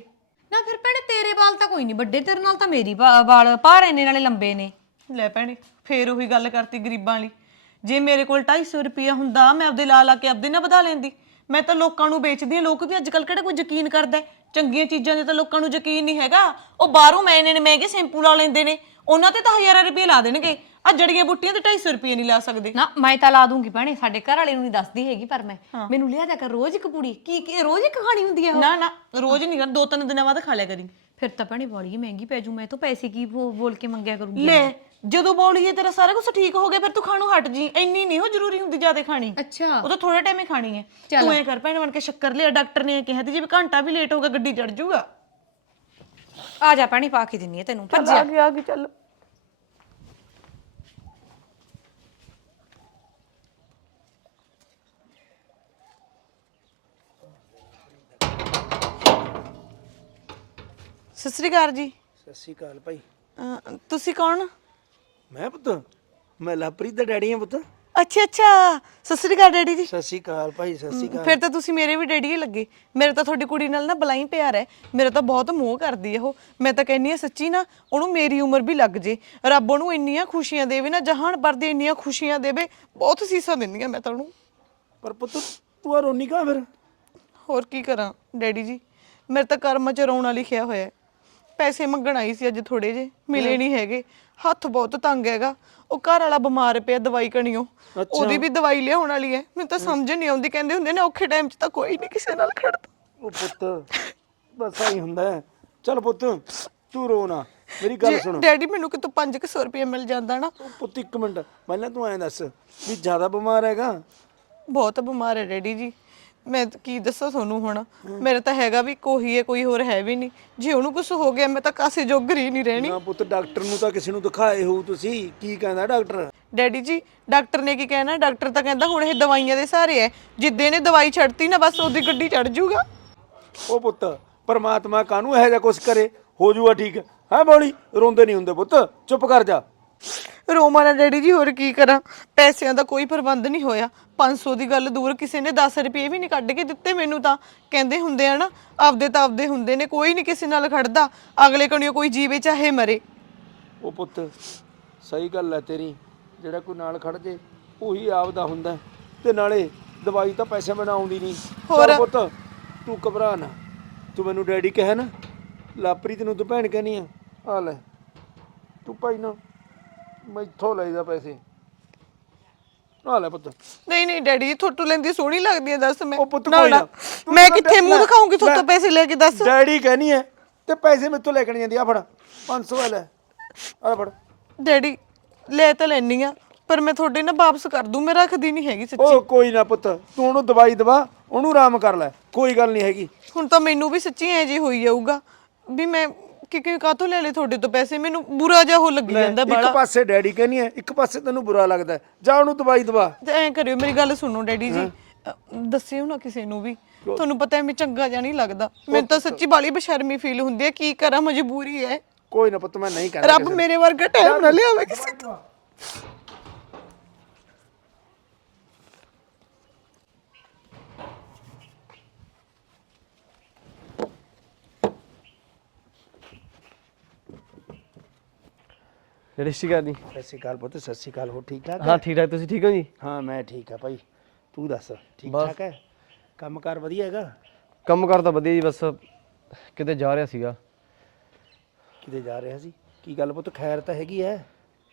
ਨਾ ਫਿਰ ਭੈਣੇ ਤੇਰੇ ਵਾਲ ਤਾਂ ਕੋਈ ਨਹੀਂ ਵੱਡੇ ਤੇਰੇ ਨਾਲ ਤਾਂ ਮੇਰੀ ਵਾ- ਵਾਲ ਭਾਰ ਇੰਨੇ ਨਾਲੇ ਲੰਬੇ ਨੇ। ਲੈ ਭੈਣੇ ਫੇਰ ਉਹੀ ਗੱਲ ਕਰਤੀ ਗਰੀਬਾਂ ਵਾਲੀ। ਜੇ ਮੇਰੇ ਕੋਲ 250 ਰੁਪਇਆ ਹੁੰਦਾ ਮੈਂ ਆਪਦੇ ਲਾ ਲਾ ਕੇ ਆਪਦੇ ਨਾ ਵਧਾ ਲੈਂਦੀ। ਮੈਂ ਤਾਂ ਲੋਕਾਂ ਨੂੰ ਵੇਚਦੀ ਆ ਲੋਕ ਵੀ ਅੱਜ ਕੱਲ ਕਿਹੜਾ ਕੋਈ ਯਕੀਨ ਕਰਦਾ ਹੈ? ਚੰਗੀਆਂ ਚੀਜ਼ਾਂ ਦੇ ਤਾਂ ਲੋਕਾਂ ਨੂੰ ਯਕੀਨ ਨਹੀਂ ਹੈਗਾ। ਉਹ ਬਾਹਰੋਂ ਮੈਂ ਇੰਨੇ ਮਹਿੰਗੇ ਸ਼ੈਂਪੂ ਲਾ ਲੈਂਦੇ ਨੇ। ਉਹਨਾਂ ਤੇ ਤਾਂ ਹਜ਼ਾਰਾਂ ਰੁਪਏ ਲਾ ਦੇਣਗੇ। ਆ ਜੜੀਆਂ ਬੁੱਟੀਆਂ ਤੇ 250 ਰੁਪਏ ਨਹੀਂ ਲਾ ਸਕਦੇ। ਨਾ ਮੈਂ ਤਾਂ ਲਾ ਦੂੰਗੀ ਭੈਣੇ ਸਾਡੇ ਘਰ ਵਾਲੇ ਨੂੰ ਨਹੀਂ ਦੱਸਦੀ ਹੈਗੀ ਪਰ ਮੈਂ। ਮੈਨੂੰ ਲਿਆ ਜਾ ਕਰ ਰੋਜ਼ ਇੱਕ ਪੁੜੀ। ਕੀ ਕੀ ਰੋਜ਼ ਇੱਕ ਖਾਣੀ ਹੁੰਦੀ ਹੈ ਉਹ? ਨਾ ਨਾ ਰੋਜ਼ ਨਹੀਂ ਦੋ ਤਿੰਨ ਦਿਨਾਂ ਬਾਅਦ ਖਾ ਲਿਆ ਕਰੀ। ਫਿਰ ਤਾਂ ਭੈਣੇ ਬੜੀ ਮਹਿੰਗੀ ਪੈ ਜੂ ਮੈਂ ਤਾਂ ਪੈਸੇ ਕੀ ਬੋ- ਬੋਲ ਕੇ ਮੰਗਿਆ ਕਰੂੰਗੀ ਲੈ ਜਦੋਂ ਬੋਲੀਏ ਤੇਰਾ ਸਾਰਾ ਕੁਝ ਠੀਕ ਹੋ ਗਿਆ ਫਿਰ ਤੂੰ ਖਾਣੋਂ ਹਟ ਜੀ। ਇੰਨੀ ਨਹੀਂ ਹੋ ਜ਼ਰੂਰੀ ਹੁੰਦੀ ਜ਼ਿਆਦਾ ਖਾਣੀ। ਅੱਛਾ। ਉਹ ਤਾਂ ਥੋੜਾ ਟਾਈਮ ਹੀ ਖਾਣੀ ਹੈ। ਤੂੰ ਐ ਕਰ ਭੈਣ ਬਣ ਕੇ ਸ਼ੱਕਰ ਲਿਆ ਡਾਕਟਰ ਨੇ ਕਿਹਾ ਤੇ ਜੇ ਵੀ ਘੰਟਾ ਵੀ ਲੇਟ ਹੋਗਾ ਗੱਡੀ ਚੜ ਜਾਊਗਾ ਆ ਜਾ ਪਾਣੀ ਪਾ ਕੇ ਦਿੰਨੀ ਆ ਤੈਨੂੰ ਭੱਜ ਆ ਗਿਆ ਆ ਗਈ ਚੱਲ। ਸਤਿ ਸ੍ਰੀ ਅਕਾਲ ਜੀ। ਸਤਿ ਸ਼੍ਰੀ ਅਕਾਲ ਭਾਈ। ਅਹ, ਤੁਸੀਂ ਕੌਣ? ਮੈਂ ਪੁੱਤ ਮੈਂ ਲਵਪ੍ਰੀਤ ਦਾ ਡੈਡੀ ਹਾਂ ਪੁੱਤ। ਅੱਛਾ ਅੱਛਾ। ਸਤਿ ਸ੍ਰੀ ਅਕਾਲ ਡੈਡੀ ਜੀ। ਸਤਿ ਸ਼੍ਰੀ ਅਕਾਲ ਭਾਈ ਸਤਿ ਸ਼੍ਰੀ ਅਕਾਲ। ਫਿਰ ਤਾਂ ਤੁਸੀਂ ਮੇਰੇ ਵੀ ਡੈਡੀ ਹੀ ਲੱਗੇ। ਮੇਰੇ ਤਾਂ ਤੁਹਾਡੀ ਕੁੜੀ ਨਾਲ ਨਾ ਬਲਾਈ ਪਿਆਰ ਹੈ। ਮੇਰਾ ਤਾਂ ਬਹੁਤ ਮੋਹ ਕਰਦੀ ਹੈ ਉਹ। ਮੈਂ ਤਾਂ ਕਹਿੰਨੀ ਆ ਸੱਚੀ ਨਾ ਉਹਨੂੰ ਮੇਰੀ ਉਮਰ ਵੀ ਲੱਗ ਜੇ। ਰੱਬ ਉਹਨੂੰ ਇੰਨੀਆਂ ਖੁਸ਼ੀਆਂ ਦੇਵੇ ਨਾ ਜਹਾਨ ਭਰ ਦੇ ਇੰਨੀਆਂ ਖੁਸ਼ੀਆਂ ਦੇਵੇ ਬਹੁਤ ਸੀਸਾਂ ਦਿੰਦੀਆਂ ਮੈਂ ਤਾਂ ਉਹਨੂੰ। ਪਰ ਪੁੱਤ ਤੂੰ ਆ ਰੋਣੀ ਕਾ ਫਿਰ? ਹੋਰ ਕੀ ਕਰਾਂ ਡੈਡੀ ਜੀ। ਮੇਰੇ ਤਾਂ ਕਰਮ ਚ ਰੋਣਾ ਲਿਖਿਆ ਹੋਇਆ ਹੈ। ਪੈਸੇ ਮੰਗਣ ਆਈ ਸੀ ਅੱਜ ਥੋੜੇ ਜੇ ਮਿਲੇ ਨਹੀਂ ਹੈਗੇ। ਹੱਥ ਬਹੁਤ ਤੰਗ ਹੈਗਾ। ਉਹ ਘਰ ਵਾਲਾ ਬਿਮਾਰ ਪਿਆ ਦਵਾਈ ਕਣੀਓ। ਉਹਦੀ ਵੀ ਦਵਾਈ ਲਿਆਉਣ ਵਾਲੀ ਹੈ ਮੈਨੂੰ ਤਾਂ ਸਮਝ ਨਹੀਂ ਆਉਂਦੀ। ਕਹਿੰਦੇ ਹੁੰਦੇ ਨੇ ਔਖੇ ਟਾਈਮ 'ਚ ਤਾਂ ਕੋਈ ਨਹੀਂ ਕਿਸੇ ਨਾਲ ਖੜਦਾ। ਉਹ ਪੁੱਤ ਬਸ ਆਈ ਹੁੰਦਾ ਹੈ। ਚੱਲ ਪੁੱਤ ਤੂੰ ਰੋ ਨਾ। ਮੇਰੀ ਗੱਲ ਸੁਣ। ਡੈਡੀ ਮੈਨੂੰ ਕਿਤੋਂ 500 ਰੁਪਏ ਮਿਲ ਜਾਂਦਾ ਨਾ। ਉਹ ਪੁੱਤ ਇੱਕ ਮਿੰਟ। ਪਹਿਲਾਂ ਤੂੰ ਐਂ ਦੱਸ ਵੀ ਜ਼ਿਆਦਾ ਬਿਮਾਰ ਹੈਗਾ? ਬਹੁਤ ਬਿਮਾਰ ਹੈ ਡੈਡੀ ਜੀ। ਮੈਂ ਤਾਂ ਕੀ ਦੱਸਾਂ ਤੁਹਾਨੂੰ ਹੁਣ? ਮੇਰੇ ਤਾਂ ਹੈਗਾ ਵੀ ਕੋਈ ਹੈ ਕੋਈ ਹੋਰ ਹੈ ਵੀ ਨਹੀਂ। ਜੇ ਉਹਨੂੰ ਕੁਝ ਹੋ ਗਿਆ ਮੈਂ ਤਾਂ ਕਾਸੇ ਜੋਗਰੀ ਨਹੀਂ ਰਹਿਣੀ। ਨਾ ਪੁੱਤ ਡਾਕਟਰ ਨੂੰ ਤਾਂ ਕਿਸੇ ਨੂੰ ਦਿਖਾਏ ਹੋ ਤੁਸੀਂ। ਕੀ ਕਹਿੰਦਾ ਡਾਕਟਰ? ਡੈਡੀ ਜੀ ਡਾਕਟਰ ਨੇ ਕੀ ਕਹਿਣਾ? ਡਾਕਟਰ ਤਾਂ ਕਹਿੰਦਾ ਹੁਣ ਇਹ ਦਵਾਈਆਂ ਦੇ ਸਹਾਰੇ ਹੈ। ਜਿੱਦੇ ਨੇ ਦਵਾਈ ਛੱਡਤੀ ਨਾ ਬਸ ਉਹਦੀ ਗੱਡੀ ਚੜ ਜਾਊਗਾ ਉਹ ਪੁੱਤ ਪਰਮਾਤਮਾ ਕਾਹਨੂੰ ਇਹੋ ਜਿਹਾ ਕੁਛ ਕਰੇ? ਹੋ ਜੂਗਾ ਠੀਕ। ਹਾਂ ਬੋਲੀ? ਰੋਂਦੇ ਨਹੀਂ ਹੁੰਦੇ ਪੁੱਤ। ਚੁੱਪ ਕਰ ਜਾ। ਰੋਮਾ ਨਾ ਡੈਡੀ ਜੀ ਹੋਰ ਕੀ ਕਰਾਂ? ਪੈਸਿਆਂ ਦਾ ਕੋਈ ਪ੍ਰਬੰਧ ਨਹੀਂ ਹੋਇਆ। 500 ਦੀ ਗੱਲ ਦੂਰ ਕਿਸੇ ਨੇ 10 ਰੁਪਏ ਵੀ ਨਹੀਂ ਕੱਢ ਕੇ ਦਿੱਤੇ ਮੈਨੂੰ ਤਾਂ। ਕਹਿੰਦੇ ਹੁੰਦੇ ਆ ਨਾ ਆਪਦੇ ਤਾਂ ਆਪਦੇ ਹੁੰਦੇ ਨੇ ਕੋਈ ਨਹੀਂ ਕਿਸੇ ਨਾਲ ਖੜਦਾ। ਅਗਲੇ ਕਣੀਓ ਕੋਈ ਜੀਵੇ ਚਾਹੇ ਮਰੇ। ਉਹ ਪੁੱਤ ਸਹੀ ਗੱਲ ਹੈ ਤੇਰੀ। ਜਿਹੜਾ ਕੋਈ ਨਾਲ ਖੜ ਜੇ ਉਹੀ ਆਪਦਾ ਹੁੰਦਾ। ਹੈ। ਤੇ ਨਾਲੇ ਦਵਾਈ ਤਾਂ ਪੈਸੇ ਬਿਨਾਂ ਆਉਂਦੀ ਨਹੀਂ। ਹੋਰ? ਪੁੱਤ ਤੂੰ ਘਬਰਾ ਨਾ। ਤੂੰ ਮੈਨੂੰ ਡੈਡੀ ਕਹੇ ਨਾ ਲਾਪਰੀਤ ਨੂੰ ਤੂੰ ਭੈਣ ਕਹਿਨੀ ਆ। ਆ ਲੈ ਤੂੰ ਭਾਈ ਨਾ ਮੈਥੋਂ ਲਈਦਾ ਪੈਸੇ। ਆ ਲੈ ਪੁੱਤ। ਨਹੀਂ ਨਹੀਂ ਡੈਡੀ ਥੋਟੂ ਲੈਂਦੀ ਸੋਹਣੀ ਲੱਗਦੀ ਹੈ ਦੱਸ ਮੈਂ। ਉਹ ਪੁੱਤ ਨਾ, ਕੋਈ ਨਾ, ਨਾ। ਤੂੰ ਮੈਂ ਤਾਂ ਕਿੱਥੇ ਮੂੰਹ ਲੈ, ਦਿਖਾਉਂਗੀ ਤੁਹਾਡੇ ਲੈ। ਪੈਸੇ ਲੈ ਕੇ ਦੱਸ। ਡੈਡੀ ਕਹਿਨੀ ਹੈ ਤੇ ਪੈਸੇ ਮੈਥੋਂ ਲੈ ਕੇ ਨਹੀਂ ਜਾਂਦੀ। ਆ ਫੜ 500 ਆ ਲੈ। ਆ ਲੈ ਫੜ। ਡੈਡੀ ਲੈ ਤਾਂ ਲੈਣੀ ਆ ਪਰ ਮੈਂ ਤੁਹਾਡੇ ਨਾ ਵਾਪਸ ਕਰ ਦੂੰ ਮੈਂ ਰੱਖਦੀ ਨਹੀਂ ਹੈਗੀ ਸੱਚੀ। ਉਹ ਕੋਈ ਨਾ ਪੁੱਤ ਤੂੰ ਉਹਨੂੰ ਦਵਾਈ ਦਵਾ ਉਹਨੂੰ ਆਰਾਮ ਕਰ ਲੈ ਕੋਈ ਗੱਲ ਨਹੀਂ ਹੈਗੀ। ਹੁਣ ਤਾਂ ਮੈਨੂੰ ਵੀ ਸੱਚੀ ਐ ਜੀ ਹੋਈ ਜਾਊਗਾ ਵੀ ਮੈਂ ਕਿ ਕਿ ਕਾਤੋਂ ਲੈ ਲਏ ਤੁਹਾਡੇ ਤੋਂ ਪੈਸੇ? ਮੈਨੂੰ ਬੁਰਾ ਜਿਹਾ ਹੋ ਲੱਗੀ ਜਾਂਦਾ ਇੱਕ ਬਾਲਾ। ਪਾਸੇ ਡੈਡੀ ਕਹਿੰਨੀ ਹੈ ਇੱਕ ਪਾਸੇ ਤੈਨੂੰ ਬੁਰਾ ਲੱਗਦਾ ਹੈ। ਜਾ ਉਹਨੂੰ ਦਵਾਈ ਦਵਾ। ਐਂ ਕਰਿਓ ਮੇਰੀ ਗੱਲ ਸੁਣੋ ਡੈਡੀ ਜੀ। ਅ, ਦੱਸਿਓ ਨਾ ਕਿਸੇ ਨੂੰ ਵੀ। ਤੁਹਾਨੂੰ ਪਤਾ ਐ ਮੈਂ ਚੰਗਾ ਜਿਹਾ ਨਹੀਂ ਲੱਗਦਾ। ਮੈਨੂੰ ਤਾਂ ਸੱਚੀ ਬਾਲੀ ਬਸ਼ਰਮੀ ਫੀਲ ਹੁੰਦੀ ਹੈ। ਕੀ ਕਰਾਂ ਮਜਬੂਰੀ ਹੈ। ਕੋਈ ਨਾ ਪੁੱਤ ਮੈਂ ਨਹੀਂ ਕਹਿੰਦਾ ਰੱਬ ਮੇਰੇ ਵਰਗਾ ਟਾਈਮ ਨਾ ਲਿਆਵੇ ਕਿਸੇ ਤੋਂ। ਸਤਿ ਸ਼੍ਰੀ ਅਕਾਲ ਜੀ। ਸਤਿ ਸ਼੍ਰੀ ਅਕਾਲ ਪੁੱਤ ਸਤਿ ਸ਼੍ਰੀ ਅਕਾਲ ਹੋ ਠੀਕ ਠਾਕ ਹਾਂ ਠੀਕ ਠਾਕ ਤੁਸੀਂ ਠੀਕ ਹੋ ਜੀ? ਹਾਂ ਮੈਂ ਠੀਕ ਆ ਭਾਈ ਤੂੰ ਦੱਸ ਠੀਕ ਬਸ। ਠਾਕ ਹੈ? ਕੰਮਕਾਰ ਵਧੀਆ ਹੈਗਾ? ਕੰਮ ਕਾਰ ਤਾਂ ਵਧੀਆ ਜੀ ਬਸ ਕਿਤੇ ਜਾ ਰਿਹਾ ਸੀਗਾ। ਕਿਤੇ ਜਾ ਰਿਹਾ ਸੀ? ਕੀ ਗੱਲ ਪੁੱਤ ਖੈਰ ਤਾਂ ਹੈਗੀ ਹੈ?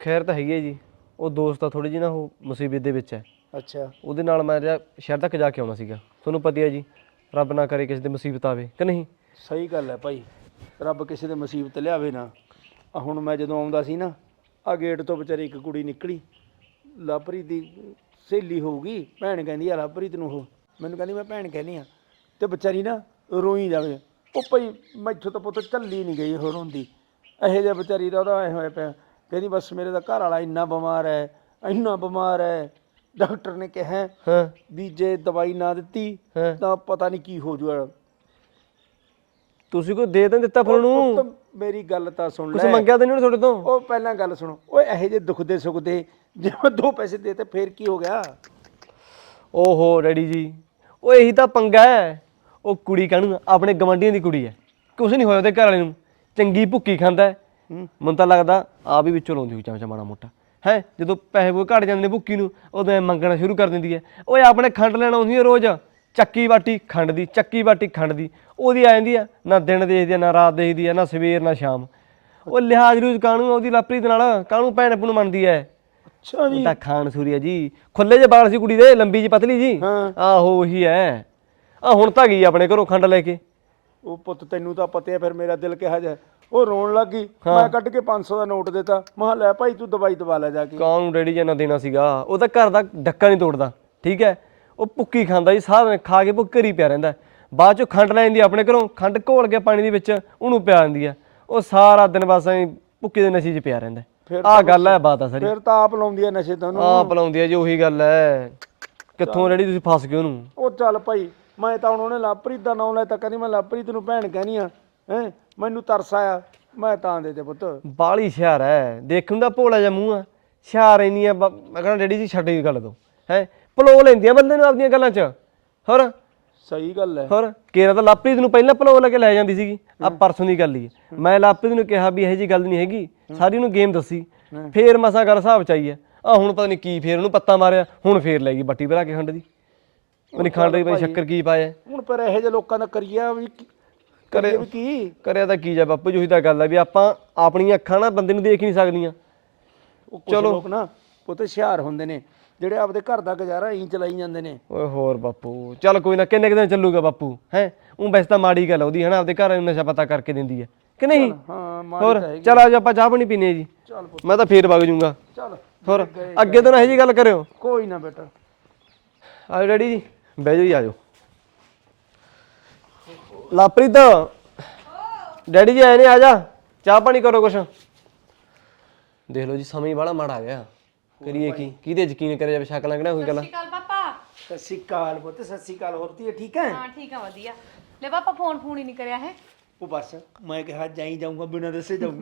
ਖੈਰ ਤਾਂ ਹੈਗੀ ਹੈ ਜੀ ਉਹ ਦੋਸਤ ਆ ਥੋੜੀ ਜਿਹੀ ਨਾ ਉਹ ਮੁਸੀਬਤ ਦੇ ਵਿੱਚ ਹੈ। ਅੱਛਾ। ਉਹਦੇ ਨਾਲ ਮੈਂ ਜਿਹੜਾ ਸ਼ਹਿਰ ਤੱਕ ਜਾ ਕੇ ਆਉਣਾ ਸੀਗਾ। ਤੁਹਾਨੂੰ ਪਤਾ ਹੀ ਹੈ ਜੀ ਰੱਬ ਨਾ ਕਰੇ ਕਿਸੇ ਦੀ ਮੁਸੀਬਤ ਆਵੇ ਕਿ ਨਹੀਂ? ਸਹੀ ਗੱਲ ਹੈ ਭਾਈ ਰੱਬ ਕਿਸੇ ਦੇ ਮੁਸੀਬਤ ਲਿਆਵੇ ਨਾ। ਹੁਣ ਮੈਂ ਜਦੋਂ ਆਉਂਦਾ ਸੀ ਨਾ ਆ ਗੇਟ ਤੋਂ ਵਿਚਾਰੀ ਇੱਕ ਕੁੜੀ ਨਿਕਲੀ। ਲਾਪਰੀ ਦੀ ਸਹੇਲੀ ਹੋਊਗੀ ਭੈਣ ਕਹਿੰਦੀ ਆ ਲਾਪਰੀ ਨੂੰ ਉਹ। ਮੈਨੂੰ ਕਹਿੰਦੀ ਮੈਂ ਭੈਣ ਕਹਿੰਦੀ ਆ। ਤੇ ਵਿਚਾਰੀ ਨਾ ਰੋਈ ਜਾਵੇ। ਉਹ ਭਾਈ ਮੈਥੋਂ ਤਾਂ ਪੁੱਤ ਚੱਲੀ ਨਹੀਂ ਗਈ ਹੋਰ ਹੁੰਦੀ। ਇਹੋ ਜਿਹਾ ਵਿਚਾਰੀ ਦਾ ਉਹਦਾ ਐ ਹੋਇਆ ਪਿਆ। ਕਹਿੰਦੀ ਬਸ ਮੇਰੇ ਦਾ ਘਰ ਵਾਲਾ ਇੰਨਾ ਬਿਮਾਰ ਹੈ ਇੰਨਾ ਬਿਮਾਰ ਹੈ ਡਾਕਟਰ ਨੇ ਕਿਹਾ ਹਾਂ। ਵੀ ਜੇ ਦਵਾਈ ਨਾ ਦਿੱਤੀ। ਤਾਂ ਪਤਾ ਨਹੀਂ ਕੀ ਹੋ ਜੂਗਾ। ਤੁਸੀਂ ਕੋਈ ਦੇ ਤਾਂ ਦਿੱਤਾ ਫੁੱਲ ਨੂੰ? ਪੁੱਤ ਮੇਰੀ ਗੱਲ ਤਾਂ ਸੁਣ ਕੁਝ ਲੈ। ਮੰਗਿਆ ਤਾਂ ਨਹੀਂ ਉਹਨੇ ਤੁਹਾਡੇ ਤੋਂ? ਉਹ ਪਹਿਲਾਂ ਗੱਲ ਸੁਣੋ। ਓਏ ਇਹੋ ਜਿਹੇ ਦੁੱਖ ਦੇ ਸੁੱਖ ਦੇ ਜੇ ਮੈਂ ਦੋ ਪੈਸੇ ਦੇ ਤੇ ਫੇਰ ਕੀ ਹੋ ਗਿਆ? ਓਹੋ ਡੈਡੀ ਜੀ। ਉਹ ਇਹੀ ਤਾਂ ਪੰਗਾ ਹੈ। ਉਹ ਕੁੜੀ ਕਾਹਨੂੰ ਆਪਣੇ ਗਵੰਡੀਆਂ ਦੀ ਕੁੜੀ ਹੈ। ਕੁਛ ਨਹੀਂ ਹੋਇਆ ਉਹਦੇ ਘਰ ਵਾਲੇ ਨੂੰ। ਚੰਗੀ ਭੁੱਕੀ ਖਾਂਦਾ ਹੈ। ਮੈਨੂੰ ਤਾਂ ਲੱਗਦਾ ਆ ਵੀ ਵਿੱਚੋਂ ਲਾਉਂਦੀ ਹੋਈ ਚਮਚਾ ਮਾੜਾ ਮੋਟਾ। ਹੈ ਜਦੋਂ ਪੈਸੇ ਪੂਏ ਘਟ ਜਾਂਦੇ ਨੇ ਭੁੱਕੀ ਨੂੰ ਉਦੋਂ ਇਹ ਮੰਗਣਾ ਸ਼ੁਰੂ ਕਰ ਦਿੰਦੀ ਹੈ। ਓਏ ਆਪਣੇ ਖੰਡ ਲੈਣ ਆਉਂਦੀ ਹੈ ਰੋਜ਼। ਚੱਕੀ ਬਾਟੀ ਖੰਡ ਦੀ ਚੱਕੀ ਬਾਟੀ ਖੰਡ ਦੀ। ਉਹਦੀ ਆ ਜਾਂਦੀ ਆ ਨਾ ਦਿਨ ਦੇਖਦੀ ਆ ਨਾ ਰਾਤ ਦੇਖਦੀ ਆ ਨਾ ਸਵੇਰ ਨਾ ਸ਼ਾਮ। ਉਹ ਲਿਹਾਜ਼ ਰੂਜ ਕਾਹਨੂੰ ਉਹਦੀ ਲਾਪਰੀ ਦੇ ਨਾਲ? ਕਾਹਨੂੰ ਭੈਣ ਨੂੰ ਮੰਨਦੀ ਹੈ ਅੱਛਾ ਜੀ। ਤਾਂ ਖਾਨ ਸੂਰੀਆ ਜੀ। ਖੁੱਲੇ ਜੇ ਵਾਲ ਸੀ ਕੁੜੀ ਦੇ ਲੰਬੀ ਜੀ ਪਤਲੀ ਜੀ। ਹਾਂ। ਆਹੋ ਉਹੀ ਐ। ਆ ਹੁਣ ਤਾਂ ਗਈ ਆਪਣੇ ਘਰੋਂ ਖੰਡ ਲੈ ਕੇ। ਉਹ ਪੁੱਤ ਤੈਨੂੰ ਤਾਂ ਪਤਾ ਹੈ ਫਿਰ ਮੇਰਾ ਦਿਲ ਕਿਹਾ ਜਾ ਉਹ ਰੋਣ ਲੱਗੀ ਮੈਂ ਕੱਢ ਕੇ 500 ਦਾ ਨੋਟ ਦਿੱਤਾ। ਮੈਂ ਕਿਹਾ ਲੈ ਭਾਈ ਤੂੰ ਦਵਾਈ ਦਵਾ ਲੈ ਜਾ ਕੇ। ਕਾਂ ਨੂੰ ਡੈਡੀ ਜਨਾ ਦੇਣਾ ਸੀਗਾ? ਉਹ ਤਾਂ ਘਰ ਦਾ ਡੱਕਾ ਨਹੀਂ ਤੋੜਦਾ। ਠੀਕ ਹੈ ਉਹ ਭੁੱਕੀ ਖਾਂਦਾ ਜੀ ਸਾਰਾ ਦਿਨ ਖਾ ਕੇ ਭੁੱਖ ਘਰੀ ਪਿਆ ਰਹਿੰਦਾ। ਬਾਅਦ ਚੋਂ ਖੰਡ ਲੈ ਜਾਂਦੀ ਆਪਣੇ ਘਰੋਂ ਖੰਡ ਘੋਲ ਕੇ ਪਾਣੀ ਦੇ ਵਿੱਚ ਉਹਨੂੰ ਪਿਆ ਦਿੰਦੀ ਆ। ਉਹ ਸਾਰਾ ਦਿਨ ਬਸ ਐਂ ਭੁੱਕੀ ਦੇ ਨਸ਼ੇ 'ਚ ਪਿਆ ਰਹਿੰਦਾ। ਫਿਰ ਆਹ ਗੱਲ ਹੈ ਬਾਤ ਆ ਸਾਰੀ। ਫਿਰ ਤਾਂ ਆਪ ਲਾਉਂਦੀ ਹੈ ਨਸ਼ੇ ਤੈਨੂੰ ਆਹ ਪਲਾਉਂਦੀ ਆ ਜੀ ਉਹੀ ਗੱਲ ਹੈ ਕਿੱਥੋਂ ਡੈਡੀ ਤੁਸੀਂ ਫਸ ਗਏ ਉਹਨੂੰ? ਉਹ ਚੱਲ ਭਾਈ ਮੈਂ ਤਾਂ ਹੁਣ ਉਹਨੇ ਲਾਪਰੀਤ ਦਾ ਨਾਮ ਲੈ ਤਾਂ ਕਹਿੰਦੀ ਮੈਂ ਲਾਪਰੀਤ ਨੂੰ ਭੈਣ ਕਹਿਨੀ ਆ ਹੈ ਮੈਨੂੰ ਤਰਸ ਆਇਆ ਮੈਂ ਤਾਂ ਦੇ ਦੇ ਪੁੱਤ। ਬਾਲੀ ਹੁਸ਼ਿਆਰ ਹੈ ਦੇਖਣ ਦਾ ਭੋਲਾ ਜਿਹਾ ਮੂੰਹ ਆ। ਹੁਸ਼ਿਆਰ ਇੰਨੀ ਆ ਬ- ਮੈਂ ਕਹਿੰਦਾ ਡੈਡੀ ਜੀ ਛੱਡ ਇਹ ਗੱਲ ਤੋਂ ਹੈ। ਭਲੋ ਲੈਂਦੀਆਂ ਬੰਦੇ ਨੂੰ ਆਪਦੀਆਂ ਗੱਲਾਂ 'ਚ। ਹੋਰ? ਸਹੀ ਗੱਲ ਹੈ। ਹੋਰ ਕੇਰਾ ਤਾਂ ਲਾਪਰੀਤ ਨੂੰ ਪਹਿਲਾਂ ਭਲੋ ਲੈ ਕੇ ਲੈ ਜਾਂਦੀ ਸੀਗੀ। ਆ ਪਰਸੋਂ ਦੀ ਗੱਲ ਹੀ ਹੈ। ਮੈਂ ਲਾਪਰੀਤ ਨੂੰ ਕਿਹਾ ਵੀ ਇਹੋ ਜੀ ਗੱਲ ਨਹੀਂ ਹੈਗੀ। ਸਾਰੀ ਉਹਨੂੰ ਗੇਮ ਦੱਸੀ। ਫੇਰ ਮਸਾ ਗੱਲ ਹਿਸਾਬ ਚ ਆਈ ਹੈ। ਆ ਹੁਣ ਪਤਾ ਨਹੀਂ ਕੀ ਫੇਰ ਉਹਨੂੰ ਪੱਤਾ ਮਾਰਿਆ। ਹੁਣ ਫੇਰ ਲੈ ਗਈ ਬੱਟੀ ਭਰਾ ਕੇ ਖੰਡ ਦੀ। ਉਹਨੇ ਖੰਡ ਦੀ ਨੀ ਸ਼ੱਕਰ ਕੀ ਪਾਇਆ। ਹੁਣ ਪਰ ਇਹੋ ਜਿਹੇ ਲੋਕਾਂ ਦਾ ਕਰੀਆ ਵੀ ਕੀ- ਕਰੀਏ ਵੀ ਕੀ? ਕਰਿਆ ਤਾਂ ਕੀ ਜਾ ਬਾਪੂ ਜੀ ਉਹੀ ਤਾਂ ਗੱਲ ਹੈ ਵੀ ਆਪਾਂ ਆਪਣੀਆਂ ਅੱਖਾਂ ਨਾਲ ਬੰਦੇ ਨੂੰ ਦੇਖ ਹੀ ਨਹੀਂ ਸਕਦੀਆਂ। ਉਹ ਕੁਝ ਲੋਕ ਨਾ ਪੁੱਤ ਹੁਸ਼ਿਆਰ ਹੁੰਦੇ ਨੇ। ਜਿਹੜੇ ਆਪਦੇ ਘਰ ਦਾ ਗੁਜ਼ਾਰਾ ਇਹੀ ਚਲਾਈ ਜਾਂਦੇ ਨੇ। ਓਏ ਹੋਰ ਬਾਪੂ ਚੱਲ ਕੋਈ ਨਾ ਕਿੰਨੇ ਕੁ ਦਿਨ ਚੱਲੂਗਾ ਬਾਪੂ ਹੈ? ਉਹ ਵੈਸੇ ਤਾਂ ਮਾੜੀ ਗੱਲ ਆ ਉਹਦੀ ਹਨਾ? ਆਪਦੇ ਘਰ ਨੂੰ ਨਸ਼ਾ ਪਤਾ ਕਰਕੇ ਦਿੰਦੀ ਹੈ ਕਿ ਨਹੀਂ? ਹਾਂ ਮਾਰੀ ਹੋਰ ਤਾਂ ਹੈਗੀ। ਚੱਲ ਆਜੋ ਆਪਾਂ ਚਾਹ ਪਾਣੀ ਪੀਨੇ ਜੀ। ਚੱਲ ਪੁੱਤ। ਮੈਂ ਤਾਂ ਫੇਰ ਵਗ ਜੂੰਗਾ। ਚੱਲ ਹੋਰ ਅੱਗੇ ਤੋਂ ਨਾ ਇਹ ਜੀ ਗੱਲ ਕਰਿਓ। ਕੋਈ ਨਾ ਬੇਟਾ। ਆਜੋ ਡੈਡੀ ਜੀ ਬਹਿ ਜਾਓ ਜੀ ਆਜੋ। ਲਾਪ੍ਰੀਤ ਡੈਡੀ ਜੀ ਆਏ ਨੇ ਆ ਜਾ। ਚਾਹ ਪਾਣੀ ਕਰੋ ਕੁਛ। ਦੇਖ ਲਓ ਜੀ ਸਮੇਂ ਵਾਲਾ ਮਾੜਾ ਆ ਗਿਆ। ਕਰੀਏ ਕੀ? ਕਿਹਦੇ ਯਕੀਨ ਕਰਿਆ ਜਾਵੇ ਸ਼ੱਕ ਲੱਗਣਾ ਕੋਈ ਗੱਲ? ਚੱਲ ਪਾਪਾ। ਸਤਿ ਸ਼੍ਰੀ ਅਕਾਲ ਪੁੱਤ ਸਤਿ ਸ਼੍ਰੀ ਅਕਾਲ। ਹੋਰ ਠੀਕ ਹੈ? ਹਾਂ ਠੀਕ ਆ ਵਧੀਆ। ਲੈ ਪਾਪਾ ਫੋਨ ਫੋਨ ਹੀ ਨਹੀਂ ਕਰਿਆ ਹੈ। ਉਹ ਬਸ ਮੈਂ ਕਿਹਾ ਜਾਈ ਜਾਊਂਗਾ ਬਿਨਾਂ ਦੱਸੇ ਜਾਊਂ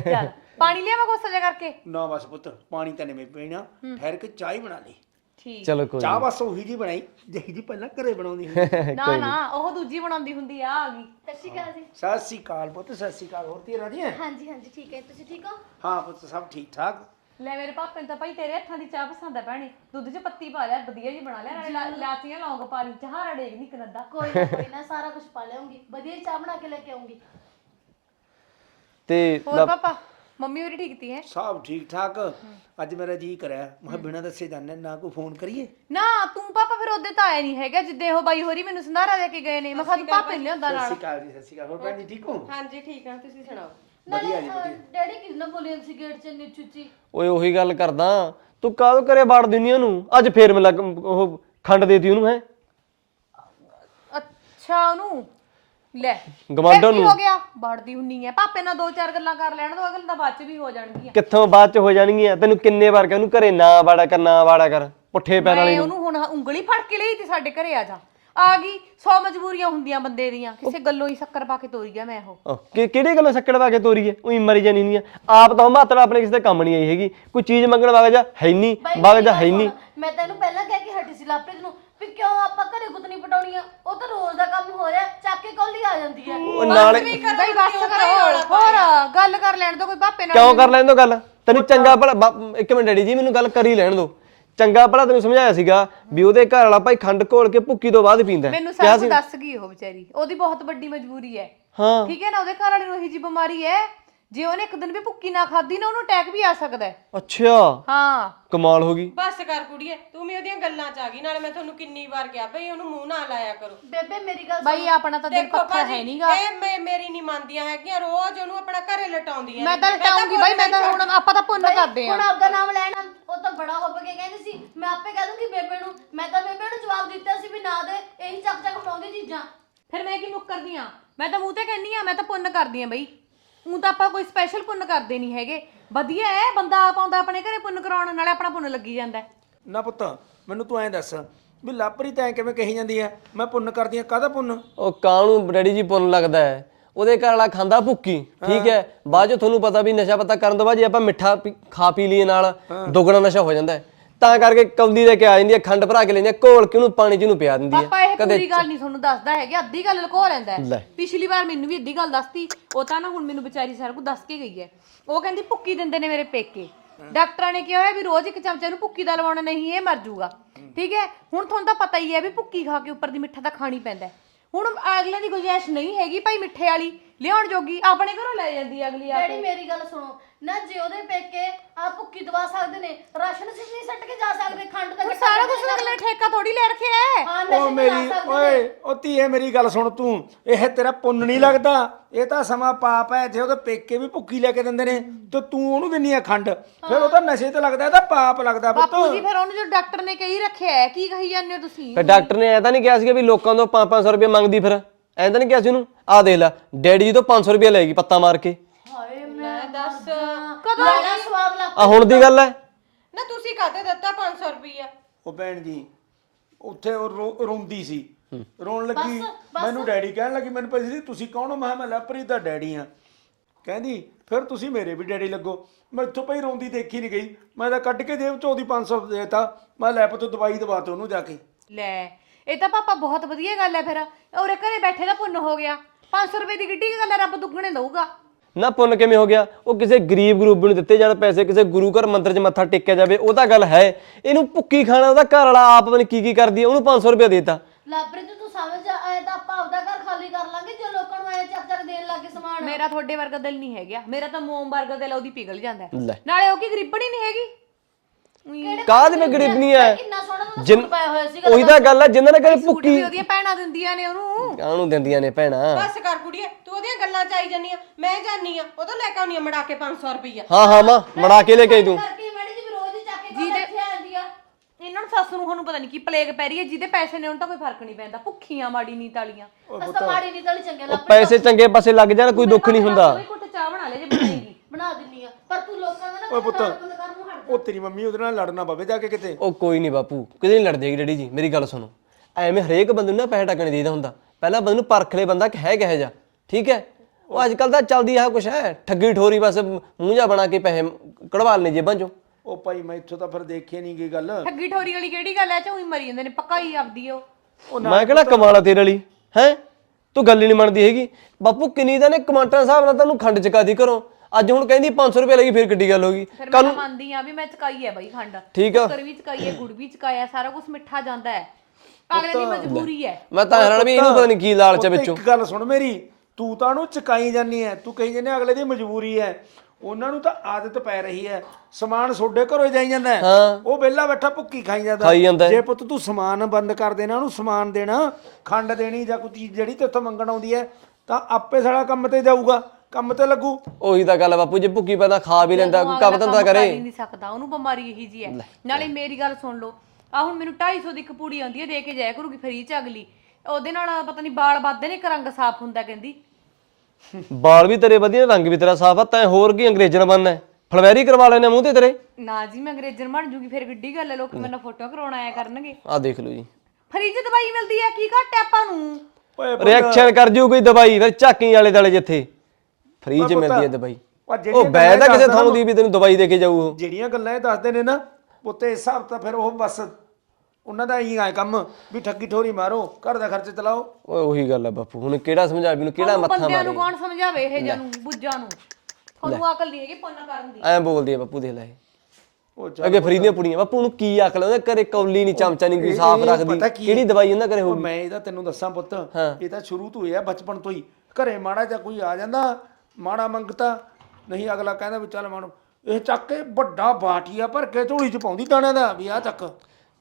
ਚੱਲ ਪਾਣੀ ਲਿਆਵਾਂ ਕੋਸਾ ਜਿਹਾ ਕਰਕੇ? ਨਾ ਬਸ ਪੁੱਤ ਪਾਣੀ ਤਾਂ ਨਹੀਂ ਮੈਂ ਪੀਣਾ। ਠਹਿਰ ਕੇ ਚਾਹ ਹੀ ਬਣਾ ਲਈ। ਠੀਕ। ਚਲੋ ਕੋਈ ਚਾਹ ਬਸ ਉਹੀ ਜੀ ਬਣਾਈ ਜਿਹੀ ਜੀ ਪਹਿਲਾਂ ਘਰੇ ਬਣਾਉਂਦੀ ਹੁੰਦੀ ਨਾ ਨਾ। ਉਹ ਦੂਜੀ ਬਣਾਉਂਦੀ ਹੁੰਦੀ ਆ ਆ ਗਈ। ਸਤਿ ਸ਼੍ਰੀ ਅਕਾਲ ਜੀ। ਸਤਿ ਸ਼੍ਰੀ ਅਕਾਲ ਪੁੱਤ ਸਤਿ ਸ਼੍ਰੀ ਅਕਾਲ। ਹੋਰ ਤੀ ਰਾਜੀ ਹੈ ਹਾਂਜੀ ਹਾਂਜੀ ਠੀਕ ਹੈ। ਤੁਸੀਂ ਠੀਕ ਹੋ? ਹਾਂ ਪੁੱਤ ਸਭ ਠੀਕ ਠਾਕ ਲੈ ਮੇਰੇ ਪਾਪੇ ਨੂੰ ਤਾਂ ਭਾਈ ਤੇਰੇ ਹੱਥਾਂ ਦੀ ਚਾਹ ਪਸੰਦ ਆ ਭੈਣੇ। ਦੁੱਧ 'ਚ ਪੱਤੀ ਪਾ ਲਿਆ ਵਧੀਆ ਜੀ ਬਣਾ ਲਿਆ ਨਾਲੇ ਲਾ- ਲਾਚੀਆਂ ਲੌਂਗ ਪਾ ਲਈ ਚਾਹਾਰਾ ਡੇਗ ਨਹੀਂ ਕਨੰਦਾ। ਕੋਈ ਨਾ ਕੋਈ ਨਾ ਸਾਰਾ ਕੁਝ ਪਾ ਲਿਆਉਂਗੀ। ਵਧੀਆ ਚਾਹ ਬਣਾ ਕੇ ਲੈ ਕੇ ਆਉਂਗੀ। ਤੇ ਹੋਰ ਪਾਪਾ ਮੰਮੀ ਹੋਰੀ ਠੀਕ ਤੀ ਹੈ? ਸਭ ਠੀਕ ਠਾਕ। ਅੱਜ ਮੇਰਾ ਜੀ ਕਰਿਆ ਮੈਂ ਬਿਨਾਂ ਦੱਸੇ ਜਾਣੇ ਨਾ ਕੋਈ ਫੋਨ ਕਰੀਏ। ਨਾ ਤੂੰ ਪਾਪਾ ਫਿਰ ਉਹਦੇ ਤਾਂ ਆਇਆ ਨਹੀਂ ਹੈਗਾ ਜਿੱਦੇ ਉਹ ਬਾਈ ਹੋਰੀ ਮੈਨੂੰ ਸੰਧਾਰਾ ਦੇ ਕੇ ਗਏ ਨੇ। ਮੈਂ ਕਿਹਾ ਤੂੰ ਪਾਪੇ ਨੂੰ ਲਿਆਂਦਾ ਸਤਿ ਨਾਲ। ਸ਼੍ਰੀ ਅਕਾਲ ਜੀ ਸਤਿ ਸ਼੍ਰੀ ਅਕਾਲ। ਹੋਰ ਭੈਣ ਜੀ ਠੀਕ ਹੋ? ਹਾਂਜੀ ਠੀਕ ਆ ਤੁਸੀਂ ਸੁਣਾਓ? ਵਧੀਆ ਜੀ ਨਾਲੇ ਡੈਡੀ ਕਿਸ ਨਾਲ ਬੋਲੀ ਸੀ ਗੇਟ 'ਚ ਨੀਚੂ ਚੀ ਓਏ ਉਹੀ ਗੱਲ ਕਰਦਾ। ਤੂੰ ਕਾਹਦੋਂ ਕਰੇ ਬਾੜ ਦਿੰਨੀ ਉਹਨੂੰ? ਅੱਜ ਫੇਰ ਮੈਂ ਲੱਗ ਉਹ ਖੰਡ ਦੇਤੀ ਉਹਨੂੰ ਹੈ? ਅੱਛਾ ਉਹਨੂੰ? ਲੈ ਗਵਾਂਢਣ ਕੀ ਹੋ ਗਿਆ? ਵੜਦੀ ਹੁੰਨੀ ਹੈ ਪਾਪੇ ਨਾਲ ਦੋ ਚਾਰ ਗੱਲਾਂ ਕਰ ਲੈਣ ਦੋ ਅਗਲ ਤਾਂ ਬਾਅਦ ਚ ਵੀ ਹੋ ਜਾਣਗੀਆਂ। ਕਿੱਥੋਂ ਬਾਅਦ ਚ ਹੋ ਜਾਣਗੀਆਂ? ਤੈਨੂੰ ਕਿੰਨੇ ਵਾਰ ਕਹਿ ਉਹਨੂੰ ਘਰੇ ਨਾ ਵਾੜਾ ਕਰ ਨਾ ਵਾੜਾ ਕਰ। ਪੁੱਠੇ ਪੈਣ ਵਾਲੀ ਮੈਂ ਉਹਨੂੰ ਹੁਣ ਉਂਗਲੀ ਫੜ ਕੇ ਲਈ ਤੇ ਸਾਡੇ ਘਰੇ ਆ ਜਾ। ਆ ਗਈ ਸੌ ਮਜਬੂਰੀਆਂ ਹੁੰਦੀਆਂ ਬੰਦੇ ਦੀਆਂ। ਕਿਸੇ ਗੱਲੋਂ ਹੀ ਸ਼ੱਕਰ ਪਾ ਕੇ ਤੋਰੀ ਗਿਆ ਮੈਂ ਉਹ। ਆਹ, ਕਿ ਕਿਹੜੀ ਗੱਲੋਂ ਸੱਕੜ ਵਾ ਕੇ ਤੋਰੀ ਐ ਉਹੀ ਮਰੀ ਜਾਨੀ ਨਹੀਂ ਆਪ ਤਾਂ ਮਾਤਰਾ ਆਪਣੇ ਕਿਸੇ ਦੇ ਕੰਮ ਨਹੀਂ ਆਈ ਹੈਗੀ। ਕੋਈ ਚੀਜ਼ ਮੰਗਣ ਵਗ ਜਾ ਹੈ ਨਹੀਂ ਵਗ ਜਾ ਹੈ ਨਹੀਂ ਮੈਂ ਤੈਨੂੰ ਪਹਿਲਾਂ ਕਹਿ ਕੇ ਹਟੀ ਸੀ ਲਾਪ੍ਰੀਤ ਨੂੰ ਵੀ ਕਿਉਂ ਆਪਾਂ ਘਰੇ ਗੁੱਤਨੀ ਪਟਾਉਣੀ ਆ? ਉਹ ਤਾਂ ਰੋਜ਼ ਦਾ ਕੰਮ ਹੋ ਰਿਹਾ ਚੱਕ ਕੇ ਕੌਲੀ ਆ ਜਾਂਦੀ ਹੈ ਉਹ ਨਾਲੇ ਬਈ ਬਸ ਕਰੋ। ਹੋਰ ਗੱਲ ਕਰ ਲੈਣ ਦੋ ਕੋਈ ਪਾਪੇ ਨਾਲ ਕਿਉਂ ਕਰ ਲੈਣ ਦੋ ਗੱਲ? ਤੈਨੂੰ ਚੰਗਾ ਭਲਾ ਬਾ- ਇੱਕ ਮਿੰਟ ਡੈਡੀ ਜੀ ਮੈਨੂੰ ਗੱਲ ਕਰ ਹੀ ਲੈਣ ਦੋ। ਚੰਗਾ ਭਲਾ ਤੈਨੂੰ ਸਮਝਾਇਆ ਸੀਗਾ ਵੀ ਉਹਦੇ ਘਰ ਵਾਲਾ ਭਾਈ ਖੰਡ ਘੋਲ ਕੇ ਭੁੱਕੀ ਤੋਂ ਬਾਅਦ ਪੀਂਦਾ ਹੈ। ਮੈਨੂੰ ਸਭ ਕੁਝ ਦੱਸ ਗਈ ਉਹ ਵਿਚਾਰੀ। ਉਹਦੀ ਬਹੁਤ ਵੱਡੀ ਮਜਬੂਰੀ ਹੈ। ਹਾਂ। ਠੀਕ ਹੈ ਨਾ? ਉਹਦੇ ਘਰ ਵਾਲੇ ਨੂੰ ਇਹੀ ਜੀ ਬਿਮਾਰੀ ਹੈ ਜੇ ਉਹਨੇ ਇੱਕ ਦਿਨ ਵੀ ਭੁੱਕੀ ਨਾ ਖਾਧੀ ਨਾ ਉਹਨੂੰ ਅਟੈਕ ਵੀ ਆ ਸਕਦਾ ਹੈ। ਅੱਛਾ। ਹਾਂ। ਕਮਾਲ ਹੋ ਗਈ। ਬਸ ਕਰ ਕੁੜੀਏ ਤੂੰ ਵੀ ਉਹਦੀਆਂ ਗੱਲਾਂ ਚ ਆ ਗਈ ਨਾਲੇ ਮੈਂ ਤੁਹਾਨੂੰ ਕਿੰਨੀ ਵਾਰ ਕਿਹਾ ਭਈ ਉਹਨੂੰ ਮੂੰਹ ਨਾ ਲਾਇਆ ਕਰੋ। ਬੇਬੇ ਮੇਰੀ ਗੱਲ ਬਾਈ ਆਪਣਾ ਤਾਂ ਦਿਲ ਭਾਜੀ ਹੈ ਨਹੀਂਗਾ ਇਹ ਮੈਂ ਮੇਰੀ ਨਹੀਂ ਮੰਨਦੀਆਂ ਹੈਗੀਆਂ ਰੋਜ਼ ਉਹਨੂੰ ਆਪਣਾ ਘਰੇ ਲਟਾਉਂਦੀਆਂ ਮੈਂ। ਤਾਂ ਲਟਾਉਂਗੀ ਬਾਈ ਮੈਂ ਤਾਂ ਹੁਣ ਆਪਾਂ ਤਾਂ ਪੁੰਨ ਕਰਦੇ ਹੁਣ ਆ ਆਪਦਾ ਨਾਮ ਲੈਣਾ ਉਹ ਤਾਂ ਬੜਾ ਹੁੱਬ ਕੇ ਕਹਿੰਦੀ ਸੀ ਮੈਂ ਆਪੇ ਕਹਿ ਦੂੰਗੀ ਬੇਬੇ ਨੂੰ ਮੈਂ ਤਾਂ ਬੇਬੇ ਨੂੰ ਜਵਾਬ ਦਿੱਤਾ ਸੀ ਵੀ ਨਾ ਦੇ ਇਹੀ ਚੱਕ ਚੱਕ ਬਣਾਉਂਦੀ ਚੀਜ਼ਾਂ। ਫਿਰ ਮੈਂ ਕੀ ਮੁੱਕਰਦੀ ਆ? ਮੈਂ ਤਾਂ ਮੂੰਹ ਤੇ ਕਹਿੰਨੀ ਆ ਮੈਂ ਤਾਂ ਪੁੰਨ ਕਰਦੀ ਆ ਬਈ। ਉਹ ਤਾਂ ਆਪਾਂ ਕੋਈ ਸਪੈਸ਼ਲ ਪੁੰਨ ਕਰਦੇ ਨਹੀਂ ਹੈਗੇ। ਵਧੀਆ ਹੈ ਬੰਦਾ ਆਪ ਆਉਂਦਾ ਆਪਣੇ ਘਰੇ ਪੁੰਨ ਕਰਾਉਣ ਨਾਲੇ ਆਪਣਾ ਪੁੰਨ ਲੱਗੀ ਜਾਂਦਾ ਹੈ। ਨਾ ਪੁੱਤ ਮੈਨੂੰ ਤੂੰ ਐਂ ਦੱਸ ਵੀ ਲਾਪਰੀ ਤਾਂ ਐਂ ਕਿਵੇਂ ਕਹੀ ਜਾਂਦੀ ਐ ਮੈਂ ਪੁੰਨ ਕਰਦੀ ਆ ਕਾਹਦਾ ਪੁੰਨ? ਉਹ ਕਾਹਨੂੰ ਡੈਡੀ ਜੀ ਪੁੰਨ ਲੱਗਦਾ ਹੈ? ਉਹਦੇ ਘਰ ਵਾਲਾ ਖਾਂਦਾ ਭੁੱਕੀ ਠੀਕ ਹੈ? ਬਾਅਦ ਚ ਤੁਹਾਨੂੰ ਪਤਾ ਵੀ ਨਸ਼ਾ ਪਤਾ ਕਰਨ ਤੋਂ ਬਾਅਦ ਜੇ ਆਪਾਂ ਮਿੱਠਾ ਪੀ- ਖਾ ਪੀ ਲਈਏ ਨਾਲ ਦੁੱਗਣਾ ਨਸ਼ਾ ਹੋ ਜਾਂਦਾ ਹੈ। ਤਾਂ ਕਰਕੇ ਕੌਲੀ ਲੈ ਕੇ ਆ ਜਾਂਦੀ ਹੈ ਖੰਡ ਭਰਾ ਕੇ ਲੈਂਦੀ ਹੈ ਘੋਲ ਕੇ ਉਹਨੂੰ ਪਾਣੀ ਚ ਨੂੰ ਪਿਆ ਦਿੰਦੀ ਪਾਪਾ ਹੈ ਇਹ ਪੂਰੀ ਗੱਲ ਨਹੀਂ ਤੁਹਾਨੂੰ ਦੱਸਦਾ ਹੈਗਾ ਅੱਧੀ ਗੱਲ ਲੁਕੋ ਹੈ। ਲੈ। ਪਿਛਲੀ ਵਾਰ ਮੈਨੂੰ ਵੀ ਅੱਧੀ ਗੱਲ ਦੱਸਤੀ ਉਹ ਤਾਂ ਨਾ ਹੁਣ ਮੈਨੂੰ ਵਿਚਾਰੀ ਸਾਰਾ ਕੁਝ ਦੱਸ ਕੇ ਗਈ ਹੈ। ਉਹ ਕਹਿੰਦੀ ਭੁੱਕੀ ਦਿੰਦੇ ਨੇ ਮੇਰੇ ਪੇਕੇ। ਡਾਕਟਰਾਂ ਨੇ ਕਿਹਾ ਹੋਇਆ ਵੀ ਰੋਜ਼ ਇੱਕ ਚਮਚਾ ਨੂੰ ਭੁੱਕੀ ਦਾ ਲਵਾਉਣਾ ਨਹੀਂ ਇਹ ਮਰ ਜਾਊਗਾ। ਠੀਕ ਹੈ? ਹੁਣ ਤੁਹਾਨੂੰ ਤਾਂ ਪਤਾ ਹੀ ਹੈ ਵੀ ਭੁੱਕੀ ਖਾ ਕੇ ਉੱਪਰ ਦੀ ਮਿੱਠਾ ਤਾਂ ਖਾਣੀ ਪੈਂਦਾ ਹੈ। ਹੁਣ ਅਗਲੇ ਦੀ ਗੁੰਜਾਇਸ਼ ਨਹੀਂ ਹੈਗੀ ਭਾਈ ਮਿੱਠੇ ਵਾਲੀ ਲਿਆਉਣ ਜੋਗੀ ਆਪਣੇ ਘਰੋਂ ਲੈ ਜਾਂਦੀ ਹੈ ਅਗਲੀ ਆ ਡੈਡੀ ਮੇਰੀ ਗੱਲ ਸੁਣੋ। ਨਾ ਜੇ ਉਹਦੇ ਪੇਕੇ ਆ ਭੁੱਕੀ ਦਵਾ ਸਕਦੇ ਨੇ ਰਾਸ਼ਨ ਸਿੱਟ ਨਹੀਂ ਸੱਟ ਕੇ ਜਾ ਸਕਦੇ ਖੰਡ ਦਾ ਹੁਣ ਕਿੱਸਾ ਸਾਰਾ ਕਰਦੇ ਕੁਝ ਅਗਲੇ ਨੇ ਠੇਕਾ ਥੋੜੀ ਲੈ ਰੱਖਿਆ ਹੈ ਉਹ ਮੇਰੀ ਓਏ ਉਹ ਧੀਏ ਮੇਰੀ ਗੱਲ ਸੁਣ ਤੂੰ। ਇਹ ਤੇਰਾ ਪੁੰਨ ਨਹੀਂ ਲੱਗਦਾ। ਇਹ ਤਾਂ ਸਮਾਂ ਪਾਪ ਹੈ ਜੇ ਉਹਦੇ ਪੇਕੇ ਵੀ ਭੁੱਕੀ ਲੈ ਕੇ ਦਿੰਦੇ ਨੇ ਤੇ ਤੂੰ ਉਹਨੂੰ ਦਿੰਨੀ ਆ ਖੰਡ। ਫਿਰ ਉਹ ਤਾਂ ਨਸ਼ੇ ਤੇ ਲੱਗਦਾ ਇਹ ਤਾਂ ਪਾਪ ਲੱਗਦਾ ਪੁੱਤ। ਬਾਪੂ ਜੀ ਫਿਰ ਉਹਨੂੰ ਜੋ ਡਾਕਟਰ ਨੇ ਕਹੀ ਰੱਖਿਆ ਹੈ ਕੀ ਕਹੀ ਜਾਂਦੇ ਹੋ ਤੁਸੀਂ? ਫਿਰ ਡਾਕਟਰ ਨੇ ਐ ਤਾਂ ਨਹੀਂ ਕਿਹਾ ਸੀਗਾ ਵੀ ਲੋਕਾਂ ਤੋਂ 5-500 ਰੁਪਏ ਮੰਗਦੀ ਫਿਰ? ਐਂ ਤਾਂ ਨਹੀਂ ਕਿਹਾ ਸੀ ਉਹਨੂੰ? ਆ ਦੇਖ ਲੈ ਡੈਡੀ ਜੀ ਤੋਂ 500 ਰੁਪਏ ਲਏਗੀ ਪੱਤਾ ਮਾਰ ਕੇ। ਹਾਏ ਮੈਂ ਦੱਸ। ਕਦੋਂ ਲੈਣਾ ਸਵਾਦ ਲੱਗ ਆ ਹੁਣ ਦੀ ਗੱਲ ਹੈ ਨਾ ਤੁਸੀਂ ਕਾਹਤੇ ਦਿੱਤਾ 500 ਰੁਪਈਆ? ਉਹ ਭੈਣ ਜੀ ਉੱਥੇ ਉਹ ਰੋ- ਰੋਂਦੀ ਸੀ। ਰੋਣ ਲੱਗੀ ਮੈਨੂੰ ਡੈਡੀ ਕਹਿਣ ਲੱਗੀ ਮੈਨੂੰ ਪੁੱਛਦੀ ਸੀ ਤੁਸੀਂ ਕੌਣ ਹੋ? ਮੈਂ ਕਿਹਾ ਮੈਂ ਲਵਪ੍ਰੀਤ ਦਾ ਡੈਡੀ ਆ ਕਹਿੰਦੀ ਫਿਰ ਤੁਸੀਂ ਮੇਰੇ ਵੀ ਡੈਡੀ ਲੱਗੋ। ਮੈਂ ਇੱਥੋਂ ਪਈ ਰੋਂਦੀ ਦੇਖੀ ਨਹੀਂ ਗਈ। ਮੈਂ ਤਾਂ ਕੱਢ ਕੇ ਜੇਬ ਚੋਂ ਉਹਦੀ 500 ਦੇਤਾ। ਮੈਂ ਲੈ ਪੁੱਤ ਦਵਾਈ ਦਵਾ ਤੇ ਉਹਨੂੰ ਜਾ ਕੇ। ਲੈ ਇਹ ਤਾਂ ਪਾਪਾ ਬਹੁਤ ਵਧੀਆ ਗੱਲ ਹੈ ਫਿਰ। ਔਰੇ ਘਰੇ ਬੈਠੇ ਦਾ ਪੁੰਨ ਹੋ ਗਿਆ। 500 ਰੁਪਏ ਦੀ ਗਿੱਟੀ ਕੀ ਗੱਲ ਹੈ? ਰੱਬ ਦੁੱਗਣੇ ਦਊਗਾ। ਨਾ ਪੁੰਨ ਕਿਵੇਂ ਹੋ ਗਿਆ? ਉਹ ਕਿਸੇ ਗਰੀਬ ਗਰੂਬ ਨੂੰ ਦਿੱਤੇ ਜਾਣ ਪੈਸੇ ਕਿਸੇ ਗੁਰੂ ਘਰ ਮੰਦਿਰ 'ਚ ਮੱਥਾ ਟੇਕਿਆ ਜਾਵੇ ਉਹ ਤਾਂ ਗੱਲ ਹੈ। ਇਹਨੂੰ ਭੁੱਕੀ ਖਾਣਾ ਉਹਦਾ ਘਰ ਵਾਲਾ ਆਪ ਪਤਾ ਨੀ ਕੀ ਕੀ ਕਰਦੀ ਹੈ ਉਹਨੂੰ 500 ਰੁਪਏ ਦੇਤਾ। ਲਾਬਰੇ ਤੂੰ ਸਮਝ ਆਏ ਤਾਂ ਆਪਾਂ ਆਪਦਾ ਘਰ ਖਾਲੀ ਕਰ ਲਾਂਗੇ ਜੇ ਲੋਕਾਂ ਨੂੰ ਐ ਚੱਕ ਚੱਕ ਦੇਣ ਲੱਗੇ ਸਮਾਨ। ਮੇਰਾ ਤੁਹਾਡੇ ਵਰਗਾ ਦਿਲ ਨਹੀਂ ਹੈਗਾ। ਮੇਰਾ ਤਾਂ ਮੋਮ ਵਰਗਾ ਦਿਲ ਉਹਦੀ ਪਿਘਲ ਜਾਂਦਾ ਹੈ। ਲੈ। ਨਾਲੇ ਉਹ ਕੀ ਗਰੀਬਣੀ ਨਹੀਂ ਹੈਗੀ? ਕਿਹੜੇ ਕਾਹਦ ਵਿੱਚ ਗਰੀਬਨੀ ਹੈ? ਕਿੰਨਾ ਸੋਹਣਾ ਤਾਂ ਜਿਨ- ਸੂਟ ਪਾਇਆ ਹੋਇਆ ਸੀਗਾ ਉਹੀ ਤਾਂ ਗੱਲ ਹੈ ਜਿੰਨਾਂ ਨੇ ਕਦੇ ਸੂਟ ਭੁੱਕੀ ਵੀ ਉਹਦੀਆਂ ਭੈਣਾਂ ਦਿੰਦੀਆਂ ਨੇ ਉਹਨੂੰ। ਕਾਹਨੂੰ ਦਿੰਦੀਆਂ ਨੇ ਭੈਣਾਂ? ਬਸ ਕਰ ਕੁੜੀਏ। ਗੱਲਾਂ ਚ ਆਈ ਜਾਨੀ ਆ ਮੈਂ ਜਾਨੀ ਆ ਉਹ ਤਾਂ ਲੈ ਕੇ ਆਉਣੀ ਆ ਮੜਾ ਕੇ 500 ਰੁਪਈਆ। ਹਾਂ ਹਾਂ ਮਾਂ ਮੜਾ ਕੇ ਲੈ ਕੇ ਆਈ ਤੂੰ। ਕਰਕੇ ਮੈਡੀ ਜੀ ਵੀ ਰੋਜ਼ ਹੀ ਚੱਕ ਕੇ ਕੋਲ ਇੱਥੇ ਆ ਜਾਂਦੀ ਆ। ਇਹਨਾਂ ਨੂੰ ਸੱਸ ਨੂੰ ਸਾਨੂੰ ਪਤਾ ਨਹੀਂ ਕੀ ਪਲੇਗ ਪੈ ਰਹੀ ਹੈ ਜਿਹਦੇ ਪੈਸੇ ਨੇ ਉਹਨਾਂ ਤਾਂ ਕੋਈ ਫ਼ਰਕ ਨਹੀਂ ਪੈਂਦਾ ਭੁੱਖੀਆਂ ਮਾੜੀ ਨੀ ਤਾਲੀਆਂ ਅਸਾਂ ਮਾੜੀ ਨਹੀਂ ਤਲੀ ਚੰਗੇ ਉਹ ਲੱਗ ਪੈਸੇ ਚੰਗੇ ਪਾਸੇ ਲੱਗ ਜਾਣ ਕੋਈ ਦੁੱਖ ਨਹੀਂ ਹੁੰਦਾ। ਕੋਈ ਕੁੱਟ ਚਾਹ ਬਣਾ ਲੈ ਜੇ ਬਣਾਏਗੀ। ਬਣਾ ਦਿੰਨੀ ਆ ਪਰ ਤੂੰ ਲੋਕਾਂ ਦਾ ਨਾ ਓਏ ਪੁੱਤ ਉਹ ਤੇਰੀ ਮੰਮੀ ਉਹਦੇ ਨਾਲ ਲੜਨਾ ਪਵੇ ਜਾ ਕੇ ਕਿਤੇ। ਉਹ ਕੋਈ ਨਹੀਂ ਬਾਪੂ ਕਿਤੇ ਨਹੀਂ ਲੜਦੇ ਹੈਗੇ ਡੈਡੀ ਜੀ ਮੇਰੀ ਗੱਲ ਸੁਣੋ। ਐਵੇਂ ਹਰੇਕ ਬੰਦੇ ਨੂੰ ਨਾ ਪੈਸੇ ਟੱਕਣੇ ਦੇਈਦਾ ਹੁੰਦਾ। ਪਹਿਲਾਂ ਬੰਦੇ ਨੂੰ ਪਰਖ ਲੈ ਬੰਦਾ ਕਿ ਹੈ ਕਿਹੋ ਜਿਹਾ ਠੀਕ ਹੈ? ਉਹ ਅੱਜ ਕੱਲ ਤਾਂ ਚੱਲਦੀ ਆ ਕੁਛ ਹੈ? ਠੱਗੀ ਠੋਰੀ ਬਸ ਮੂੰਹ ਜਾ ਬਣਾ ਕੇ ਪੈਸੇ ਕਢਵਾ ਲੈਣੇ ਜੇਬਾਂ ਚੋਂ। ਉਹ ਭਾਈ ਮੈਂ ਇੱਥੋਂ ਤਾਂ ਫਿਰ ਦੇਖੀ ਨਹੀਂ ਗਈ ਗੱਲ। ਠੱਗੀ ਠੋਰੀ ਵਾਲੀ ਕਿਹੜੀ ਗੱਲ ਐ ਚੋਂ ਹੀ ਮਰੀ ਜਾਂਦੇ ਨੇ ਪੱਕਾ ਹੀ ਆਪਦੀ ਉਹ। ਮੈਂ ਕਿਹੜਾ ਕਮਾਲਾ ਤੇਰੇ ਵਾਲੀ ਹੈ? ਤੂੰ ਗੱਲ ਹੀ ਨਹੀਂ ਮੰਨਦੀ ਹੈਗੀ। ਬਾਪੂ ਕਿੰਨੀ ਦਾ ਨੇ ਕਮਾਂਟਰ ਹਿਸਾਬ ਨਾਲ ਤੈਨੂੰ ਖੰਡ ਚਕਾ ਦੀ ਘਰੋਂ। ਅੱਜ ਹੁਣ ਕਹਿੰਦੀ 500 ਰੁਪਏ ਲੱਗੀ ਫਿਰ ਕਿੱਡੀ ਗੱਲ ਹੋ ਗਈ। ਫਿਰ ਮੈਂ ਤਾਂ ਮੰਨਦੀ ਆ ਵੀ ਮੈਂ ਚਕਾਈ ਹੈ ਬਾਈ ਖੰਡ। ਠੀਕ ਆ। ਸ਼ੱਕਰ ਵੀ ਚਕਾਈ ਹੈ ਗੁੜ ਵੀ ਚਕਾਇਆ ਸਾਰਾ ਕੁਝ ਮਿੱਠਾ ਜਾਂਦਾ ਹੈ। ਅਗਲੇ ਦੀ ਮਜਬੂਰੀ ਹੈ। ਮੈਂ ਤਾਂ ਹੈਰਾਨ ਵੀ ਇਹਨੂੰ ਪਤਾ ਨਹੀਂ ਕੀ ਲਾਲਚ ਹੈ ਵਿੱਚੋਂ ਇੱਕ ਗੱਲ ਸੁਣ ਮੇਰੀ। ਤੂੰ ਤਾਂ ਉਹਨੂੰ ਚਕਾਈ ਜਾਨੀ ਐ ਤੂੰ ਕਹੀ ਜਾਂਦੇ ਅਗਲੇ ਦੀ ਮਜਬੂਰੀ ਐ। ਉਹਨਾਂ ਨੂੰ ਤਾਂ ਆਦਤ ਪੈ ਰਹੀ ਐ ਸਮਾਨ ਛੋਡੇ ਘਰੋਂ ਜਾਈ ਜਾਂਦਾ ਹੈ। ਹਾਂ। ਉਹ ਵਿਹਲਾ ਬੈਠਾ ਭੁੱਕੀ ਖਾਈ ਜਾਂਦਾ। ਖਾਈ ਜਾਂਦਾ ਹੈ। ਜੇ ਪੁੱਤ ਤੂੰ ਸਮਾਨ ਬੰਦ ਕਰ ਦੇਣਾ ਉਹਨੂੰ ਸਮਾਨ ਦੇਣਾ ਖੰਡ ਦੇਣੀ ਜਾਂ ਕੋਈ ਚੀਜ਼ ਜਿਹੜੀ ਤੇਥੋਂ ਮੰਗਣ ਆਉਂਦੀ ਐ ਤਾਂ ਆਪੇ ਸਾਡਾ ਕੰਮ ਤੇ ਜਾਊਗਾ ਕੰਮ ਤੇ ਲੱਗੂ। ਉਹੀ ਤਾਂ ਗੱਲ ਆ ਬਾਪੂ ਜੇ ਭੁੱਕੀ ਪੈਦਾ ਖਾ ਵੀ ਲੈਂਦਾ ਕੋਈ ਕੰਮ ਧੰਦਾ ਕਰ ਨਹੀਂ ਸਕਦਾ ਉਹਨੂੰ ਬਿਮਾਰੀ ਇਹੀ ਜੀ ਹੈ ਨਾਲੇ ਮੇਰੀ ਗੱਲ ਸੁਣ ਲਓ ਆ ਹੁਣ ਮੈਨੂੰ 250 ਦੀ ਇੱਕ ਪੂੜੀ ਆਉਂਦੀ ਹੈ ਦੇ ਕੇ ਜਾਇਆ ਕਰੂਗੀ ਫਰੀ ਚ ਅਗਲੀ। ਉਹਦੇ ਨਾਲ ਪਤਾ ਨਹੀਂ ਬਾਲ ਵੱਧਦੇ ਨੇ ਇੱਕ ਰੰਗ ਸਾਫ਼ ਹੁੰਦਾ ਕਹਿੰਦੀ। ਬਾਲ ਵੀ ਤੇਰੇ ਵਧੀਆ ਰੰਗ ਵੀ ਤੇਰਾ ਸਾਫ਼ ਆ ਤੈਂ ਹੋਰ ਕੀ ਅੰਗਰੇਜ਼ਨ ਬਣਨਾ ਹੈ? ਫਲਵੈਰੀ ਕਰਵਾ ਲੈਣੇ ਮੂੰਹ ਤੇ ਤੇਰੇ? ਨਾ ਜੀ ਮੈਂ ਅੰਗਰੇਜ਼ਨ ਬਣ ਜੂਗੀ ਫਿਰ ਗੱਡੀ ਗੱਲ ਹੈ ਲੋਕ ਮੇਰੇ ਨਾਲ ਫੋਟੋ ਕਰਾਉਣ ਆਇਆ ਕਰਨਗੇ। ਆ ਦੇਖ ਲਓ ਜੀ। ਫਰੀ ਚ ਦਵਾਈ ਮਿਲਦੀ ਹੈ ਕੀ ਘੱਟ ਹੈ ਆਪਾਂ ਨੂੰ? ਓਏ ਰਿਐਕਸ਼ਨ ਕਰ ਜੂ ਕੋਈ ਦਵਾਈ ਫਿਰ ਝਾਕੀ ਵਾਲੇ ਦਾਲੇ ਜਿੱਥੇ। ਫ੍ਰੀ ਚ ਮਿਲਦੀ ਹੈ ਦਵਾਈ। ਉਹ ਆ ਗੱਲਾਂ ਕਿਸੇ ਥਾਂ ਦੀ ਵੀ ਤੈਨੂੰ ਦਵਾਈ ਦੇ ਕੇ ਜਾਊ ਉਹ। ਜਿਹੜੀਆਂ ਗੱਲਾਂ ਇਹ ਦੱਸਦੇ ਨੇ ਨਾ ਪੁੱਤੇ ਇਸ ਹਿਸਾਬ ਤਾਂ ਫਿਰ ਉਹ ਬਸ ਉਹਨਾਂ ਦਾ ਹੀ ਆ ਕੰਮ ਵੀ ਠੱਗੀ ਠੋਰੀ ਮਾਰੋ ਘਰ ਦਾ ਖਰਚ ਚਲਾਓ। ਓਏ ਉਹੀ ਗੱਲ ਆ ਬਾਪੂ ਹੁਣ ਕਿਹੜਾ ਸਮਝਾ ਵੀ ਨੂੰ ਕਿਹੜਾ ਮੱਥਾ ਬੰਦਿਆਂ ਮਾਰੇ? ਨੂੰ ਕੌਣ ਸਮਝਾਵੇ ਇਹ ਜਨ ਨੂੰ ਬੁੱਝਾਂ ਨੂੰ? ਤੁਹਾਨੂੰ ਅਕਲ ਨਹੀਂ ਹੈਗੀ ਪੁੰਨ ਕਰਨ ਦੀ। ਐਂ ਬੋਲਦੀ ਆ ਬਾਪੂ ਦੇ ਲੈ ਉਹ ਅੱਗੇ ਫਰੀ ਦੀਆਂ ਪੁੜੀਆਂ ਬਾਪੂ ਨੂੰ ਕੀ ਅਕਲ ਉਹਦੇ ਘਰੇ ਕੌਲੀ ਨਹੀਂ ਚਮਚਾ ਨਹੀਂ ਕੋਈ ਸਾਫ਼ ਇਹ ਰੱਖਦੀ। ਪਤਾ ਕੀ ਹੈ? ਕਿਹੜੀ ਦਵਾਈ ਉਹਨਾਂ ਘਰੇ ਹੋਊਗੀ? ਮੈਂ ਇਹਦਾ ਤੈਨੂੰ ਦੱਸਾਂ ਪੁੱਤ। ਇਹ ਤਾਂ ਸ਼ੁਰੂ ਤੋਂ ਹੀ ਆ ਬਚਪਨ ਤੋਂ ਹੀ। ਘਰੇ ਮਾੜਾ ਜਾਂ ਕੋਈ ਆ ਜਾਂਦਾ ਮਾੜਾ ਮੰਗਤਾ ਨਹੀਂ ਅਗਲਾ ਕਹਿੰਦਾ ਵੀ ਚੱਲ ਮਨ ਇਹ ਚੱਕ ਕੇ ਵੱਡਾ ਬਾਟੀਆ ਭਰ ਕੇ ਝੋਲੀ ਚ ਪਾਉਂਦੀ ਦਾਣਿਆਂ ਦਾ ਵੀ ਆ ਚੱਕ।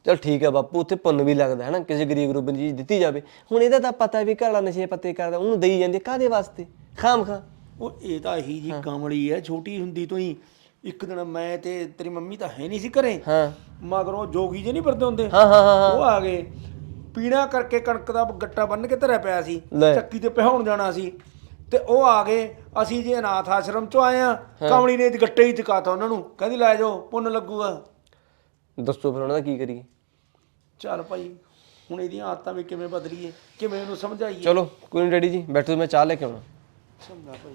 ਚਲ ਠੀਕ ਹੈ ਬਾਪੂ ਉੱਥੇ ਪੁੰਨ ਵੀ ਲੱਗਦਾ ਹੈ ਨਾ ਕਿਸੇ ਗਰੀਬ ਗਰੂਬ ਨੂੰ ਚੀਜ਼ ਦਿੱਤੀ ਜਾਵੇ। ਹੁਣ ਇਹਦਾ ਤਾਂ ਪਤਾ ਵੀ ਘਰ ਵਾਲਾ ਨਸ਼ੇ ਪੱਤੇ ਕਰਦਾ ਉਹਨੂੰ ਦੇਈ ਜਾਂਦੇ ਕਾਦੇ ਵਾਸਤੇ? ਖਾਮ ਖਾ। ਉਹ ਇਹ ਤਾਂ ਇਹੀ ਜੀ ਕਮਲੀ ਹੈ ਛੋਟੀ ਹੁੰਦੀ ਤੋਂ ਹੀ ਇੱਕ ਦਿਨ ਮੈਂ ਤੇ ਤੇਰੀ ਮੰਮੀ ਤਾਂ ਹੈ ਨਹੀਂ ਸੀ ਘਰੇ। ਹਾਂ। ਮਗਰੋਂ ਜੋਗੀ ਜੇ ਨਹੀਂ ਫਿਰਦੇ ਹੁੰਦੇ। ਹਾਂ ਹਾਂ ਹਾਂ ਉਹ ਆ ਗਏ। ਪੀਣਾ ਕਰਕੇ ਕਣਕ ਦਾ ਗੱਟਾ ਬੰਨ ਕੇ ਧਰਿਆ ਪਿਆ ਸੀ। ਲੈ। ਚੱਕੀ ਤੇ ਪਿਹਾਉਣ ਜਾਣਾ ਸੀ। ਤੇ ਉਹ ਆ ਗਏ। ਅਸੀਂ ਜੀ ਅਨਾਥ ਆਸ਼ਰਮ ਚੋਂ ਆਏ ਆ ਕਮਲੀ ਨੇ ਗੱਟੇ ਹੀ ਚਕਾਤਾ ਉਹਨਾਂ ਨੂੰ। ਕਹਿੰਦੀ ਲੈ ਜਾਓ ਪੁੰਨ ਲੱਗੂਗਾ। ਦੱਸੋ ਫਿਰ ਉਹਨਾਂ ਦਾ ਕੀ ਕਰੀਏ? ਚੱਲ ਭਾਈ ਹੁਣ ਇਹਦੀਆਂ ਆਦਤਾਂ ਵੀ ਕਿਵੇਂ ਬਦਲੀਏ ਕਿਵੇਂ ਇਹਨੂੰ ਸਮਝਾਈਏ? ਚਲੋ ਕੋਈ ਨਹੀਂ ਡੈਡੀ ਜੀ ਬੈਠੋ ਮੈਂ ਚਾਹ ਲੈ ਕੇ ਆਉਣਾ। ਭਾਈ।